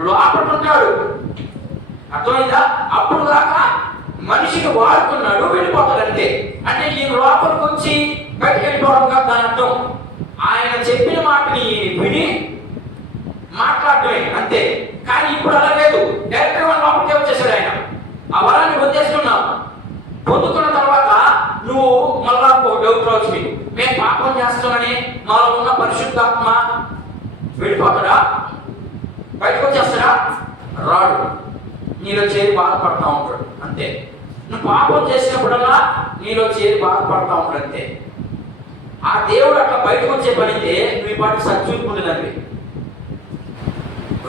లోపల ఉంటాడు. అర్థమైందా? అప్పుడు దాకా మనిషిని వాడుకున్నాడు, వెళ్ళిపోతాడు అంతే. అంటే ఈ లోపలికి వచ్చి బయటికి వెళ్ళిపోవడం కాదు దాని అర్థం. ఆయన చెప్పిన మాటని విని మాట్లాడటమే అంతే. కానీ ఇప్పుడు అలా లేదు, డైరెక్ట్గా మన లోపలికే వచ్చేసాడు ఆయన. ఆ వరాన్ని పొందేసుకున్నాం. పొందుకున్న తర్వాత నువ్వు మళ్ళా డౌట్ రావచ్చు, మేము పాపం చేస్తామని మాలో ఉన్న పరిశుద్ధాత్మ వెళ్ళిపోతాడా? బయటకు వచ్చేస్తాడా? రాడు. నీలో చేరి బాధపడతా ఉంటాడు అంతే. నువ్వు పాపం చేసినప్పుడల్లా నీలో చేరి బాధపడతా ఉంటాడు అంతే. ఆ దేవుడు అట్లా బయటకు వచ్చే పనితే నువ్వు పాటికి సరిచూపుకుంటున్నది.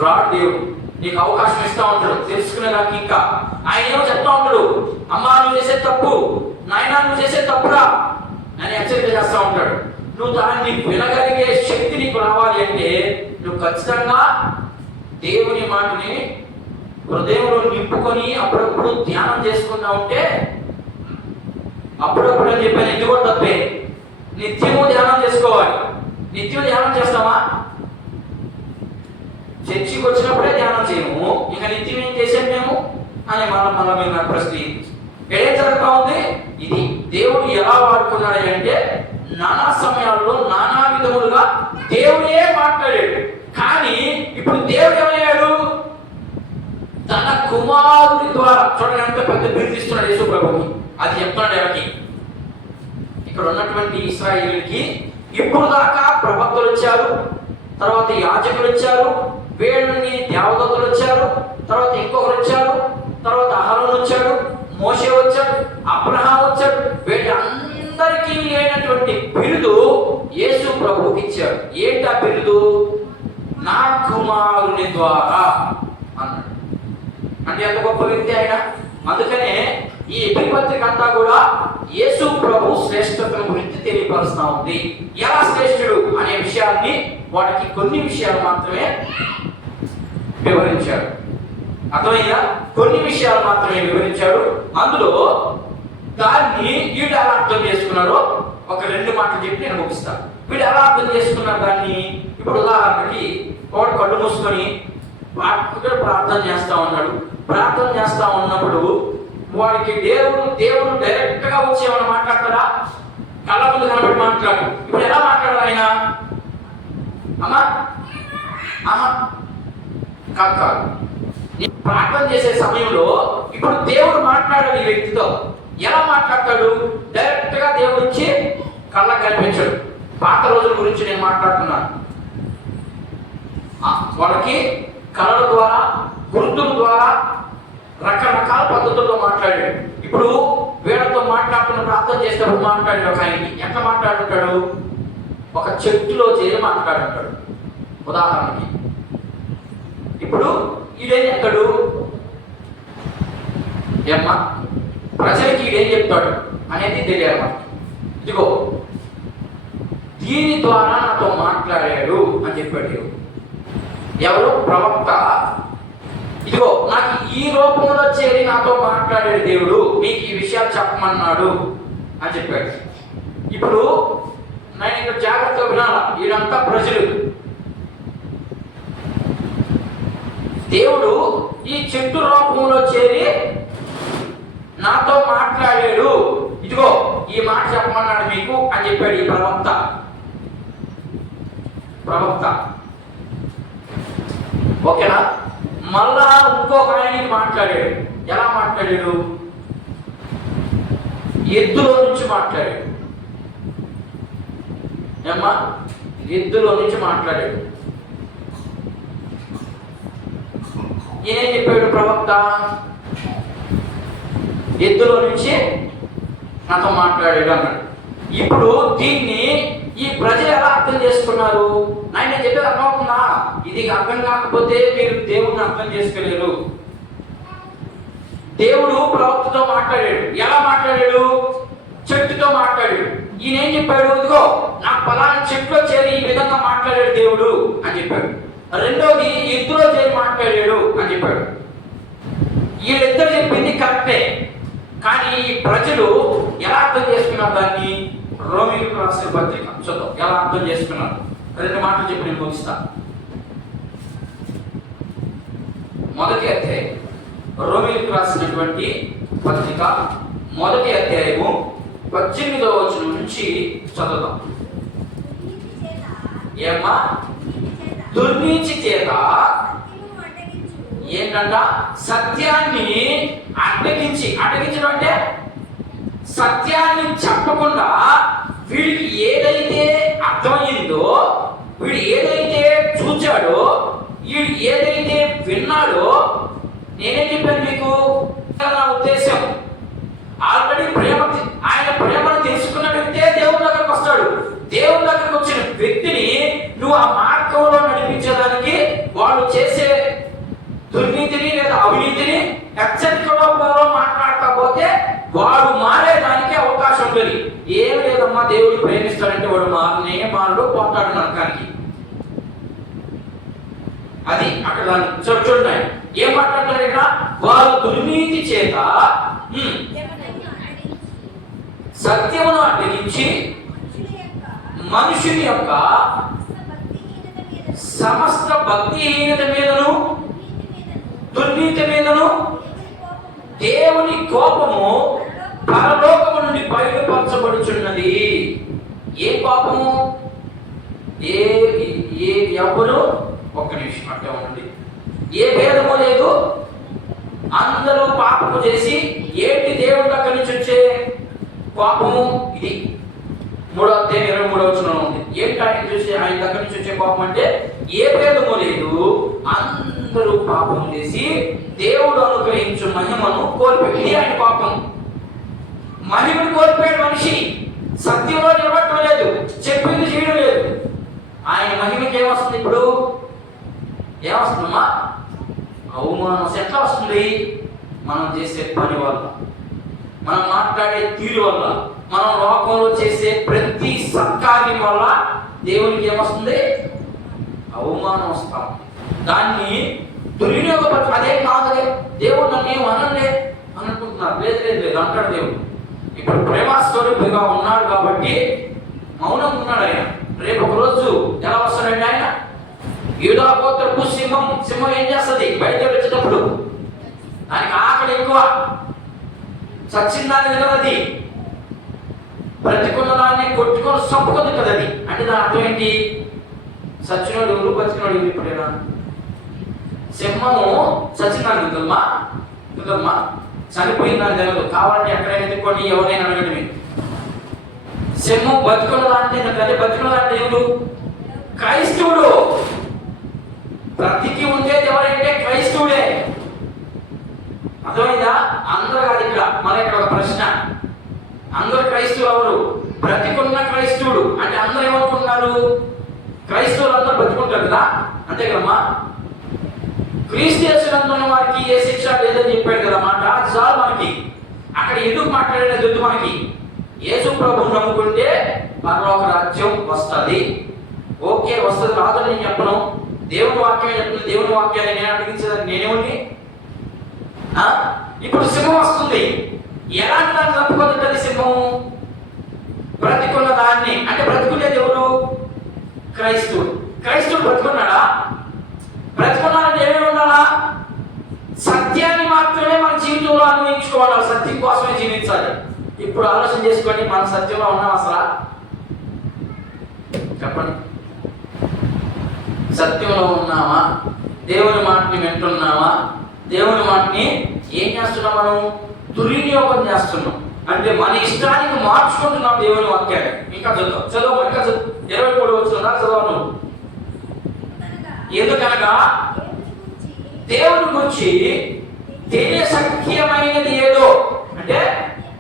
రాడు దేవుడు, నీకు అవకాశం ఇస్తా ఉంటాడు తెలుసుకునేదానికి. ఇంకా ఆయన ఏమో చెప్తా ఉంటాడు, అమ్మా నువ్వు చేసే తప్పు, నాయన నువ్వు చేసే తప్పురా అని హెచ్చరిక చేస్తా ఉంటాడు. నువ్వు దాన్ని వినగలిగే శక్తి నీకు రావాలి అంటే నువ్వు ఖచ్చితంగా దేవుని మాటని హృదయంలో నింపుకొని అప్పుడప్పుడు ధ్యానం చేసుకుంటా ఉంటే, అప్పుడప్పుడు అని చెప్పాను, ఇది కూడా తప్పే. నిత్యము ధ్యానం చేసుకోవాలి. నిత్యం ధ్యానం చేస్తామా? చర్చికి వచ్చినప్పుడే ధ్యానం చేయము, ఇంకా నిత్యం ఏం చేసాం మేము అని మళ్ళీ మేము నాకు ప్రశ్న ఏం జరుగుతా ఉంది? ఇది దేవుడు ఎలా వాడుకున్నాడు అంటే నానా సమయాల్లో నానా విధములుగా దేవుడే మాట్లాడాడు. కానీ ఇప్పుడు దేవుడు ఏమయ్యాడు? తన కుమారుడి ద్వారా, చూడండి ఎంత పెద్ద బిరుదిస్తున్నాడు యేసు ప్రభువుకి. అది చెప్తున్నాడు ఎవరికి? ఇక్కడ ఉన్నటువంటి ఇశ్రాయేలుకి. ఇప్పుడు దాకా ప్రవక్తలు వచ్చారు, తర్వాత యాజకులు వచ్చారు, వీళ్ళని దేవదూతలు వచ్చారు, తర్వాత ఇంకొకరు వచ్చారు, తర్వాత అహరోను వచ్చాడు, మోషే వచ్చాడు, అబ్రహాం వచ్చాడు. వీళ్ళందరికీ లేనటువంటి బిరుదు యేసు ప్రభువుకి ఇచ్చాడు. ఏంటి ఆ బిరుదు? నా కుమారుని ద్వారా అన్నాడు. అంటే ఎంత గొప్ప వ్యక్తి ఆయన. అందుకనే ఈ ఎపిపత్రిక అంతా కూడా యేసు ప్రభు శ్రేష్టతను గురించి తెలియపరుస్తా ఉంది. ఎలా శ్రేష్ఠుడు అనే విషయాన్ని వాటికి కొన్ని విషయాలు మాత్రమే వివరించాడు. అర్థమైందా? కొన్ని విషయాలు మాత్రమే వివరించాడు. అందులో దాన్ని వీడు ఎలా అర్థం చేసుకున్నారో ఒక 2 మాటలు చెప్పి నేను ముగిస్తాను. వీడు ఎలా అర్థం చేసుకున్నారు దాన్ని? ఇప్పుడు ఉదాహరణకి వాడు కళ్ళు మూసుకొని ప్రార్థన చేస్తా ఉన్నాడు. ప్రార్థన చేస్తా ఉన్నప్పుడు వాడికి దేవుడు డైరెక్ట్ గా వచ్చి ఏమైనా మాట్లాడతారా? కళ్ళ ముందు కనబడి మాట్లాడు. ఇప్పుడు ఎలా మాట్లాడారు ఆయన? అమ్మా అమ్మా కాదు. ప్రార్థన చేసే సమయంలో ఇప్పుడు దేవుడు మాట్లాడాడు ఈ వ్యక్తితో. ఎలా మాట్లాడతాడు? డైరెక్ట్ గా దేవుడు వచ్చి కళ్ళకు కనిపించాడు. పాత రోజుల గురించి నేను మాట్లాడుతున్నాను. వాళ్ళకి కళల ద్వారా, గుర్తుల ద్వారా, రకరకాల పద్ధతుల్లో మాట్లాడాడు. ఇప్పుడు వీళ్ళతో మాట్లాడుతున్న ప్రార్థన చేసేటప్పుడు మాట్లాడాడు ఒక ఆయనకి. ఎట్లా మాట్లాడుంటాడు? ఒక చెట్టులో చేరి మాట్లాడుంటాడు ఉదాహరణకి. ఇప్పుడు ఈడేం చెప్తాడు? ఏమ్మా ప్రజలకి ఈడేం చెప్తాడు అనేది తెలియాలి మనకి. ఇదిగో దీని ద్వారా నాతో మాట్లాడాడు అని చెప్పాడు. ఎవరు? ప్రవక్త. ఇదిగో నాకు ఈ రూపంలో చేరి నాతో మాట్లాడాడు దేవుడు, మీకు ఈ విషయాలు చెప్పమన్నాడు అని చెప్పాడు. ఇప్పుడు నేను ఇక్కడ జాగ్రత్తగా వినాలా. వీడంతా ప్రజలు. దేవుడు ఈ చెట్టు రూపంలో చేరి నాతో మాట్లాడాడు, ఇదిగో ఈ మాట చెప్పమన్నాడు మీకు అని చెప్పాడు ఈ ప్రవక్త. ఓకేనా? మళ్ళా ఇంకొక ఆయనకి మాట్లాడాడు. ఎలా మాట్లాడాడు? ఎద్దులో నుంచి మాట్లాడాడు. ఏమ్మా? ఎద్దులో నుంచి మాట్లాడాడు. ఏం చెప్పాడు ప్రవక్త? ఎద్దులో నుంచి నాతో మాట్లాడాడు అన్నాడు. ఇప్పుడు దీన్ని ఈ ప్రజలు ఎలా అర్థం చేసుకున్నారు? ఆయన చెప్పేది అర్థమవుతుందా? ఇది అర్థం కాకపోతే మీరు దేవుడిని అర్థం చేసుకోలేరు. దేవుడు ప్రవక్తతో మాట్లాడాడు. ఎలా మాట్లాడాడు? చెట్టుతో మాట్లాడాడు. ఈయన ఏం చెప్పాడు? ఇదిగో నాకు పలానా చెట్టులో చేరి ఈ విధంగా మాట్లాడాడు దేవుడు అని చెప్పాడు. రెండోది ఎద్దులో చేరి మాట్లాడాడు అని చెప్పాడు. వీళ్ళిద్దరు చెప్పింది కరెక్టే, కానీ ఈ ప్రజలు ఎలా అర్థం చేసుకున్నారు దాన్ని? రోమీయులకు రాసిన పత్రిక చూద్దాం ఎలా అర్థం చేసుకున్నారు. 2 మాటలు చెప్పి నేను ముగిస్తా. మొదటి అధ్యాయం, రోమీయులకు రాసినటువంటి పత్రిక 1వ అధ్యాయము 18వ వచనం నుంచి చదువుదాం. ఏమ్మా? దుర్నీతి చేత ఏంటంట? సత్యాన్ని అడ్డగించడం అంటే సత్యాన్ని చెప్పకుండా వీడికి ఏదైతే అర్థమైందో, వీడు ఏదైతే చూచాడో, వీడు ఏదైతే విన్నాడో, నేనేం చెప్పాను మీకు? నా ఉద్దేశం ఆల్రెడీ ఆయన ప్రేమను తెలుసుకున్న వ్యక్తే దేవుని దగ్గరకు వస్తాడు. దేవుని దగ్గరకు వచ్చిన వ్యక్తిని నువ్వు ఆ మార్గంలో నడిపించడానికి వాళ్ళు చేసే దుర్నీతిని లేదా అవినీతిని హెచ్చరిక రూపంలో మాట్లాడకపోతే వాడు మారేదానికి అవకాశం ఉంటుంది. ఏం లేదమ్మా, దేవుడు ప్రేమిస్తాడంటే వాడు మారడు, పోతాడు నరకానికి. అది అక్కడ చూడండి ఏం మాట్లాడుతున్నాడు ఇక్కడ? వారు దుర్నీతి చేత సత్యమును అడ్డగించి మనుషుని యొక్క సమస్త భక్తిహీనత మీదను దుర్నీతి మీదను దేవుని కోపము పరలోకము నుండి బయలుపరచబడుచున్నది. ఏ కోపము? ఎవరు? ఒక్క నిమిషం అంటే ఉండండి. ఏ భేదము లేదు, అందరూ పాపము చేసి ఏంటి దేవుని దగ్గర నుంచి వచ్చే కోపము? ఇది 3వ అధ్యాయం 23వ వచనంలో ఉంది. ఏంటి ఆయన చూసి ఆయన దగ్గర నుంచి వచ్చే కోపం అంటే ఏ భేదము లేదు, అందరూ పాపం చేసి దేవుడు అనుగ్రహించు మహిమను కోల్పోయి ఆయన పాపం. మహిమను కోల్పోయాడు మనిషి. సత్యంలో నిలబడటం లేదు, చెప్పింది చేయడం లేదు. ఆయన మహిమకి ఏమొస్తుంది? ఇప్పుడు ఏమొస్తుందమ్మా? అవమానం. ఎట్లా వస్తుంది? మనం చేసే పని వల్ల, మనం మాట్లాడే తీరు వల్ల, మనం లోకంలో చేసే ప్రతి సత్కార్యం వల్ల దేవునికి ఏమొస్తుంది? అవమానం వస్తాం. దాన్ని దుర్వినియోగపరచు. అదేం కాదులే, దేవుడు నన్ను ఏం అనలే అనుకుంటున్నారు. లేదు అంటాడు దేవుడు. ఇప్పుడు ప్రేమాస్వరూపిగా ఉన్నాడు కాబట్టి మౌనం ఉన్నాడు ఆయన. రేపు ఒక రోజు ఎలా వస్తాడండి ఆయన? యూదా గోత్రపు సింహం ఏం చేస్తుంది? బయట వచ్చేటప్పుడు దానికి ఆకలి ఎక్కువ, చచ్చిందాన్ని తినది, బ్రతికున్న దాన్ని కొట్టుకొని చంపుకుంది కదా అది. అంటే దాని అర్థం ఏంటి? చచ్చినోడు ఎవరు, బతికినోడు ఎవరు? ఇప్పుడేనా సింహము చచ్చిందాన్ని కుదమ్మా చనిపోయిందని తెలియదు. కావాలంటే ఎక్కడైనా ఎదుర్కొని ఎవరైనా అడగడమే. సింహం బతుకున్న దాన్ని తినదు. బతుకున్న దాన్ని ఎవరు? క్రైస్తవుడు. బ్రతికి ఉండేది ఎవరంటే క్రైస్తవుడే. అర్థమైందా? అందరూ కాదు. ఇక్కడ మన ఇక్కడ ఒక ప్రశ్న, అందరు క్రైస్తవులు ఎవరు? బ్రతికున్న క్రైస్తవుడు. అంటే అందరూ ఏమనుకుంటున్నారు? క్రైస్తవులు అందరూ బ్రతికుంటారు కదా, అంతే కదమ్మా. క్రీస్తు యేసునందున్న వారికి ఏ శిక్ష లేదని చెప్పాడు కదా మాట. అది చాలు మనకి. అక్కడ ఎందుకు మాట్లాడేది వద్దు మనకి. యేసు ప్రభువుని నమ్ముకుంటే పరలోక రాజ్యం వస్తుంది. ఓకే, వస్తుంది, రాదని నేను చెప్పను. దేవుని వాక్యం చెప్తుంది. దేవుని వాక్యాన్ని నేను అడిగించేదాన్ని నేనేమండి? ఇప్పుడు సింహం వస్తుంది. ఎలాంటి దాన్ని తప్పుకుంటుంది సింహం? బ్రతికున్న దాన్ని. అంటే బ్రతికునేది ఎవరు? క్రైస్తవుడు. క్రైస్తవుడు బ్రతుకున్నాడా? బ్రతుకున్నాడంటే ఏమేమి ఉండాలా? సత్యాన్ని మాత్రమే మన జీవితంలో అనుభవించుకోవాలి. సత్యం కోసమే జీవించాలి. ఇప్పుడు ఆలోచన చేసుకోండి, మన సత్యంలో ఉన్నాం అసలు? చెప్పండి. సత్యంలో ఉన్నామా? దేవుని మాటని వింటున్నామా? దేవుని మాటని ఏం చేస్తున్నాం? మనం దుర్వినియోగం చేస్తున్నాం. అంటే మన ఇష్టానికి మార్చుకుంటున్నాం దేవుని వాక్యాన్ని. ఇంకా చదువు 23వ వచనం చదవను. ఎందుకనగా దేవుని గురించి తెలియశక్యమైనది ఏదో. అంటే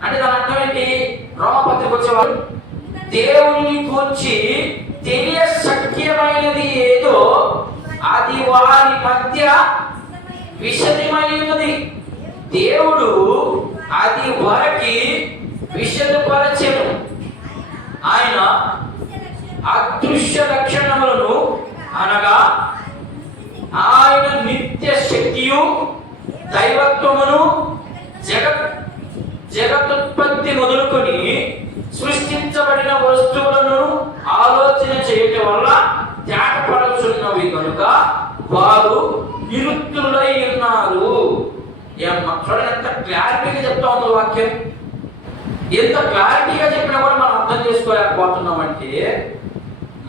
దాని అర్థం ఏంటి? రోమపత్రిక వచ్చేవాడు దేవుని గురించి తెలియశక్యమైనది ఏదో అది వారి మధ్య విషదమైనది. దేవుడు అది వారికి విషదపరచెను. ఆయన అదృశ్య లక్షణములను అనగా ఆయన నిత్య శక్తియు దైవత్వమును ఉన్నవి కనుక వారు నిరుత్తులై ఉన్నారు. ఏమన్నా చూడండి ఎంత క్లారిటీగా చెప్తా ఉంది వాక్యం. ఎంత క్లారిటీగా చెప్పినా కూడా మనం అర్థం చేసుకోలేకపోతున్నామంటే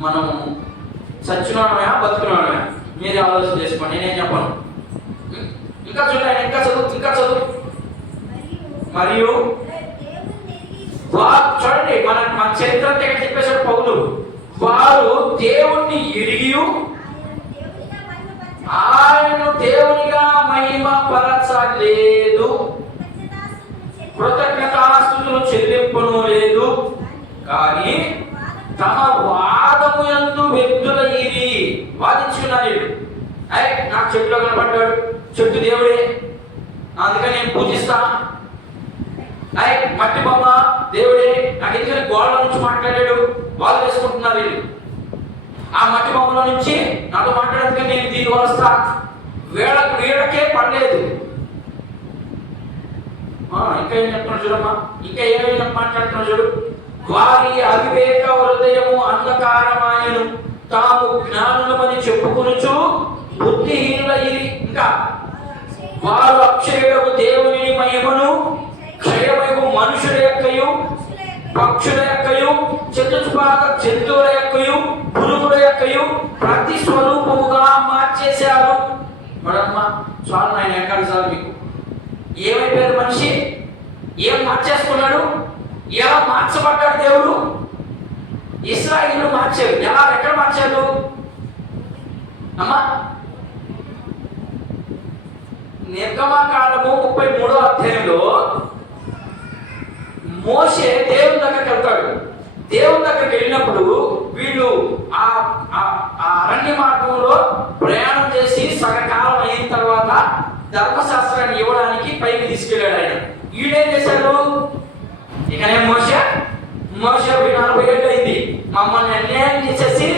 మనం చచ్చినోడమే బతుకునోడమే? మీరే ఆలోచన చేసుకోండి, నేనేం చెప్పను. ఇంకా చూడండి, ఇంకా చదువు. మరియు వారు చూడండి, మన చరిత్ర దగ్గర చెప్పేసాడు పౌలు. వారు దేవుణ్ణి ఎరిగి ఆయనను దేవునిగా మహిమ పరచలేదు, కృతజ్ఞతాస్తుతులు చెల్లింపును లేదు, కానీ తమ వాదము యందు వ్యక్తులయ్యి వాదించుకున్నారు. నాకు చెట్టులో కనపడ్డాడు, చెట్టు దేవుడే, అందుకని నేను పూజిస్తా. మట్టి బొమ్మ దేవుడే, నాకు ఎందుకని గోడల నుంచి మాట్లాడాడు, వాళ్ళు వేసుకుంటున్నారు వీళ్ళు. ఆ మట్టి బొమ్మలో నుంచి నాతో మాట్లాడేందుకు నేను దీన్ని వస్తా. వీళ్ళకే పడలేదు. ఇంకా ఏం చెప్తున్నాడు చూడమ్మా, ఇంకా ఏమైనా మాట్లాడుతున్నాడు చూడు. వారి అవివేక హృదయము అంధకారమాయను, తాము జ్ఞానులమని చెప్పుకొనుచు బుద్ధిహీనులయ్యి. ఇంకా వారు అక్షయులకు దేవుని మహిమను క్షయమగు మనుషుల యొక్కయు పక్షుల యొక్కయు జంతువుల యొక్కయు పురుగుల యొక్కయు ప్రతి స్వరూపముగా మార్చేశారు. మరమ్మ చాలు నాయన, ఎక్కడ చాలు మీకు. ఏమైపోయారు మనిషి? ఏం మార్చేసుకున్నాడు? ఎలా మార్చబడ్డాడు దేవుడు? ఇశ్రాయేలు మార్చారు. ఎలా, ఎక్కడ మార్చారు అమ్మా? నిర్గమకాండము 33వ అధ్యాయంలో మోషే దేవుని దగ్గరికి వెళ్తాడు. దేవుని దగ్గరికి వెళ్ళినప్పుడు వీళ్ళు ఆ అరణ్య మార్గంలో ప్రయాణం చేసి సగకాలం అయిన తర్వాత ధర్మశాస్త్రాన్ని ఇవ్వడానికి పైకి తీసుకెళ్ళాడు ఆయన. వీడేం చేశాడు? ఇకనే మోషే 40 ఏళ్ళు అయింది, మమ్మల్ని అన్యాయం చేసేసి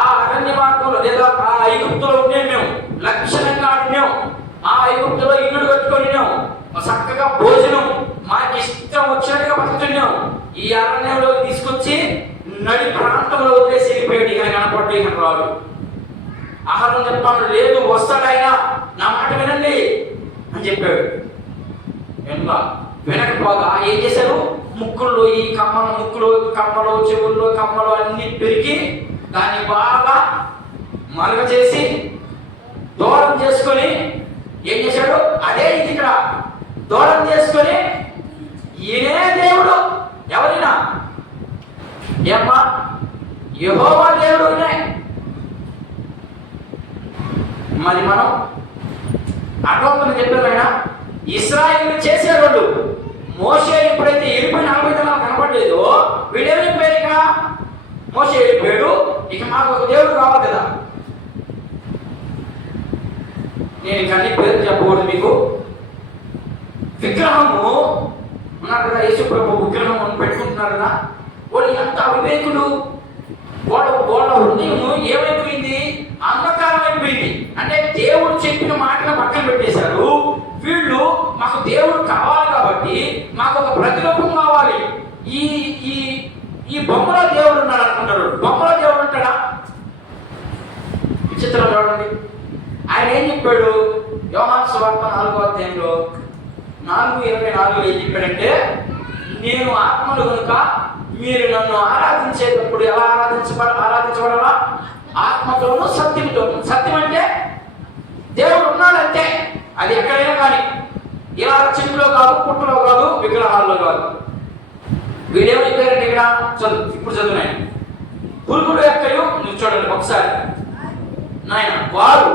ఆ అరణ్య మార్గంలో లేదా ఆ ఐగుప్తులో ఉన్నాం, మేము లక్షణంగా ఆడినాం, ఆ ఐగుప్తులో ఇల్లు కట్టుకున్నాం, చక్కగా భోజనం మాకు ఇష్టం వచ్చినట్టుగా బతుకుతున్నాం. ఈ అరణ్యంలో తీసుకొచ్చి నడి ప్రాంతంలో వదిలేసి వెళ్ళిపోయాడు. ఇక కనపడ్డు, ఇక రాడు. ఆహారం చెప్తాను, లేదు వస్తాడైనా, నా మాట వినండి అని చెప్పాడు. వినకపోగా ఏం చేశారు? ముక్కుల్లో ఈ కమ్మలు చెవుల్లో కమ్మలు అన్ని పెరిగి దాన్ని బాగా మరగ చేసి దూరం చేసుకొని ఏం చేశాడు? అదే ఇది ఇక్కడ దూరం చేసుకొని ఈయనే దేవుడు. ఎవరైనా ఏమ్మా? యెహోవా దేవుడు. మరి మనం అటువంటి చెప్పారు ఆయన. ఇశ్రాయేలు చేసేవాళ్ళు మోషే ఎప్పుడైతే 40 దినాలు కనపడలేదో వీడేమైపోయారు? ఇక మోషే వెళ్ళిపోయాడు, ఇక మాకు ఒక దేవుడు కావాలి కదా. నేను ఇక అన్ని పేరు చెప్పకూడదు మీకు. విగ్రహము ఉన్నారు కదా, యేసు ప్రభు విగ్రహం పెట్టుకుంటున్నారు కదా. వాళ్ళు ఎంత అవివేకుడు! వాళ్ళ హృదయము ఏమైపోయింది? అంధకారం అయిపోయింది. అంటే దేవుడు చెప్పిన మాటలు పక్కన పెట్టేశారు. వీళ్ళు మాకు దేవుడు కావాలి కాబట్టి మాకు ఒక ప్రతిరూపం కావాలి. ఈ ఈ ఈ బొమ్మలో దేవుడు ఉన్నాడు అనుకుంటాడు. బొమ్మలో దేవుడు ఉంటాడా? విచిత్రం చూడండి. ఆయన ఏం చెప్పాడు? యోహాను సువార్త 4వ అధ్యాయంలో 4:24 ఏం చెప్పాడంటే, నేను ఆత్మను కనుక మీరు నన్ను ఆరాధించేటప్పుడు ఎలా ఆరాధించబడాలా? ఆత్మతోనూ సత్యంతోనూ. సత్యం అంటే దేవుడు ఉన్నాడంటే అది ఎక్కడైనా కానీ, ఇలా చెట్టులో కాదు, పుట్టులో కాదు, విగ్రహాల్లో కాదు. వీడేమైపోయారంటే ఇక్కడ ఇప్పుడు చదువునాయి. పురుగుల యొక్కయు, నువ్వు చూడండి ఒకసారి నాయన, వారు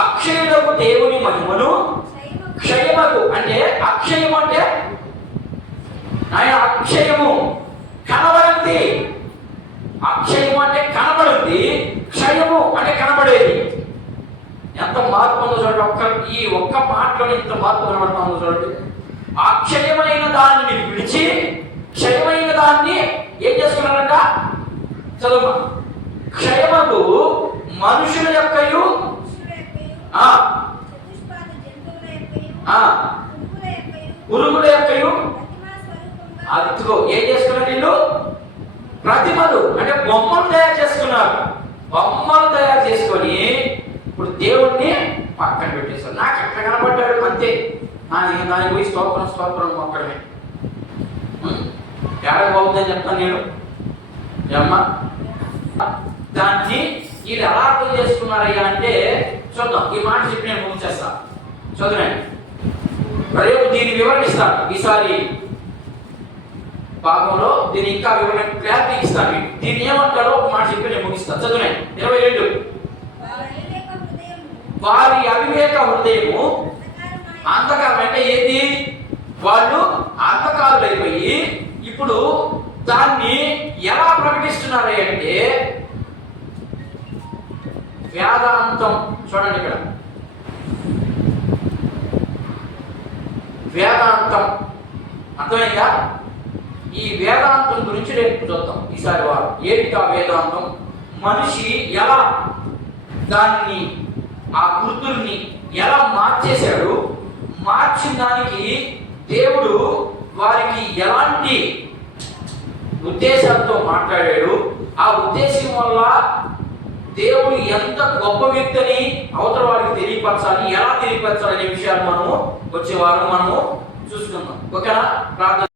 అక్షయులకు దేవుని మహిమను క్షయమకు. అంటే అక్షయం అంటే ఆయన అక్షయము కనబడింది. అక్షయము అంటే కనబడింది, క్షయము అంటే కనబడేది. ఎంత మార్పు ఉందో చూడండి. ఈ ఒక్క మాటలో ఎంత మార్పు కనబడతా ఉందో చూడండి. అక్షయమైన దానిని విడిచి క్షయమైన దాన్ని ఏం చేసుకున్నారంట? చదువు. క్షయమకు మనుషుల యొక్కయు పురుగుల యొక్కయు. అదిగో ఏం చేసుకున్నారు వీళ్ళు? ప్రతిమలు అంటే బొమ్మలు తయారు చేసుకున్నారు. బొమ్మలు తయారు చేసుకొని ఇప్పుడు దేవుణ్ణి పక్కన పెట్టేశారు. నాకు ఎట్లా కనబడ్డాడు అంతే, దానికి పోయి స్తోత్రం మొక్కడమే. ఏడకు బాగుందని చెప్తాను నేను అమ్మ. దాన్ని వీళ్ళు ఎలా అర్థం చేసుకున్నారయ్యా అంటే చూద్దాం. ఈ మాట చెప్పి నేను ముగించేస్తా. చదువునండి, రేపు దీన్ని వివరణిస్తాను. ఈసారి భాగంలో దీన్ని ఇంకా వివరణ క్లారిటీ ఇస్తాను. దీన్ని ఏమంటారో ఒక మాట చెప్పి నేను ముగిస్తాను. చదువునండి 22. వారి అవివేక హృదయము అంధకారం. అంటే ఏది? వాళ్ళు అంధకారులు అయిపోయి ఇప్పుడు దాన్ని ఎలా ప్రకటిస్తున్నారు అంటే వేదాంతం. చూడండి ఇక్కడ వేదాంతం అర్థమైందా? ఈ వేదాంతం గురించి రేపు చూద్దాం ఈసారి. వారు ఏంటి ఆ వేదాంతం? మనిషి ఎలా దాన్ని ఆ గుర్తుల్ని ఎలా మార్చేశాడు, మార్చిన దానికి దేవుడు వారికి ఎలాంటి ఉద్దేశంతో మాట్లాడాడు, ఆ ఉద్దేశం వల్ల దేవుడు ఎంత గొప్ప వ్యక్తిని అవతల వారికి తెలియపరచాలి, ఎలా తెలియపరచాలి అనే విషయాలు మనము వచ్చే వారం మనము చూసుకుందాం. ఓకేనా? ప్రార్థన.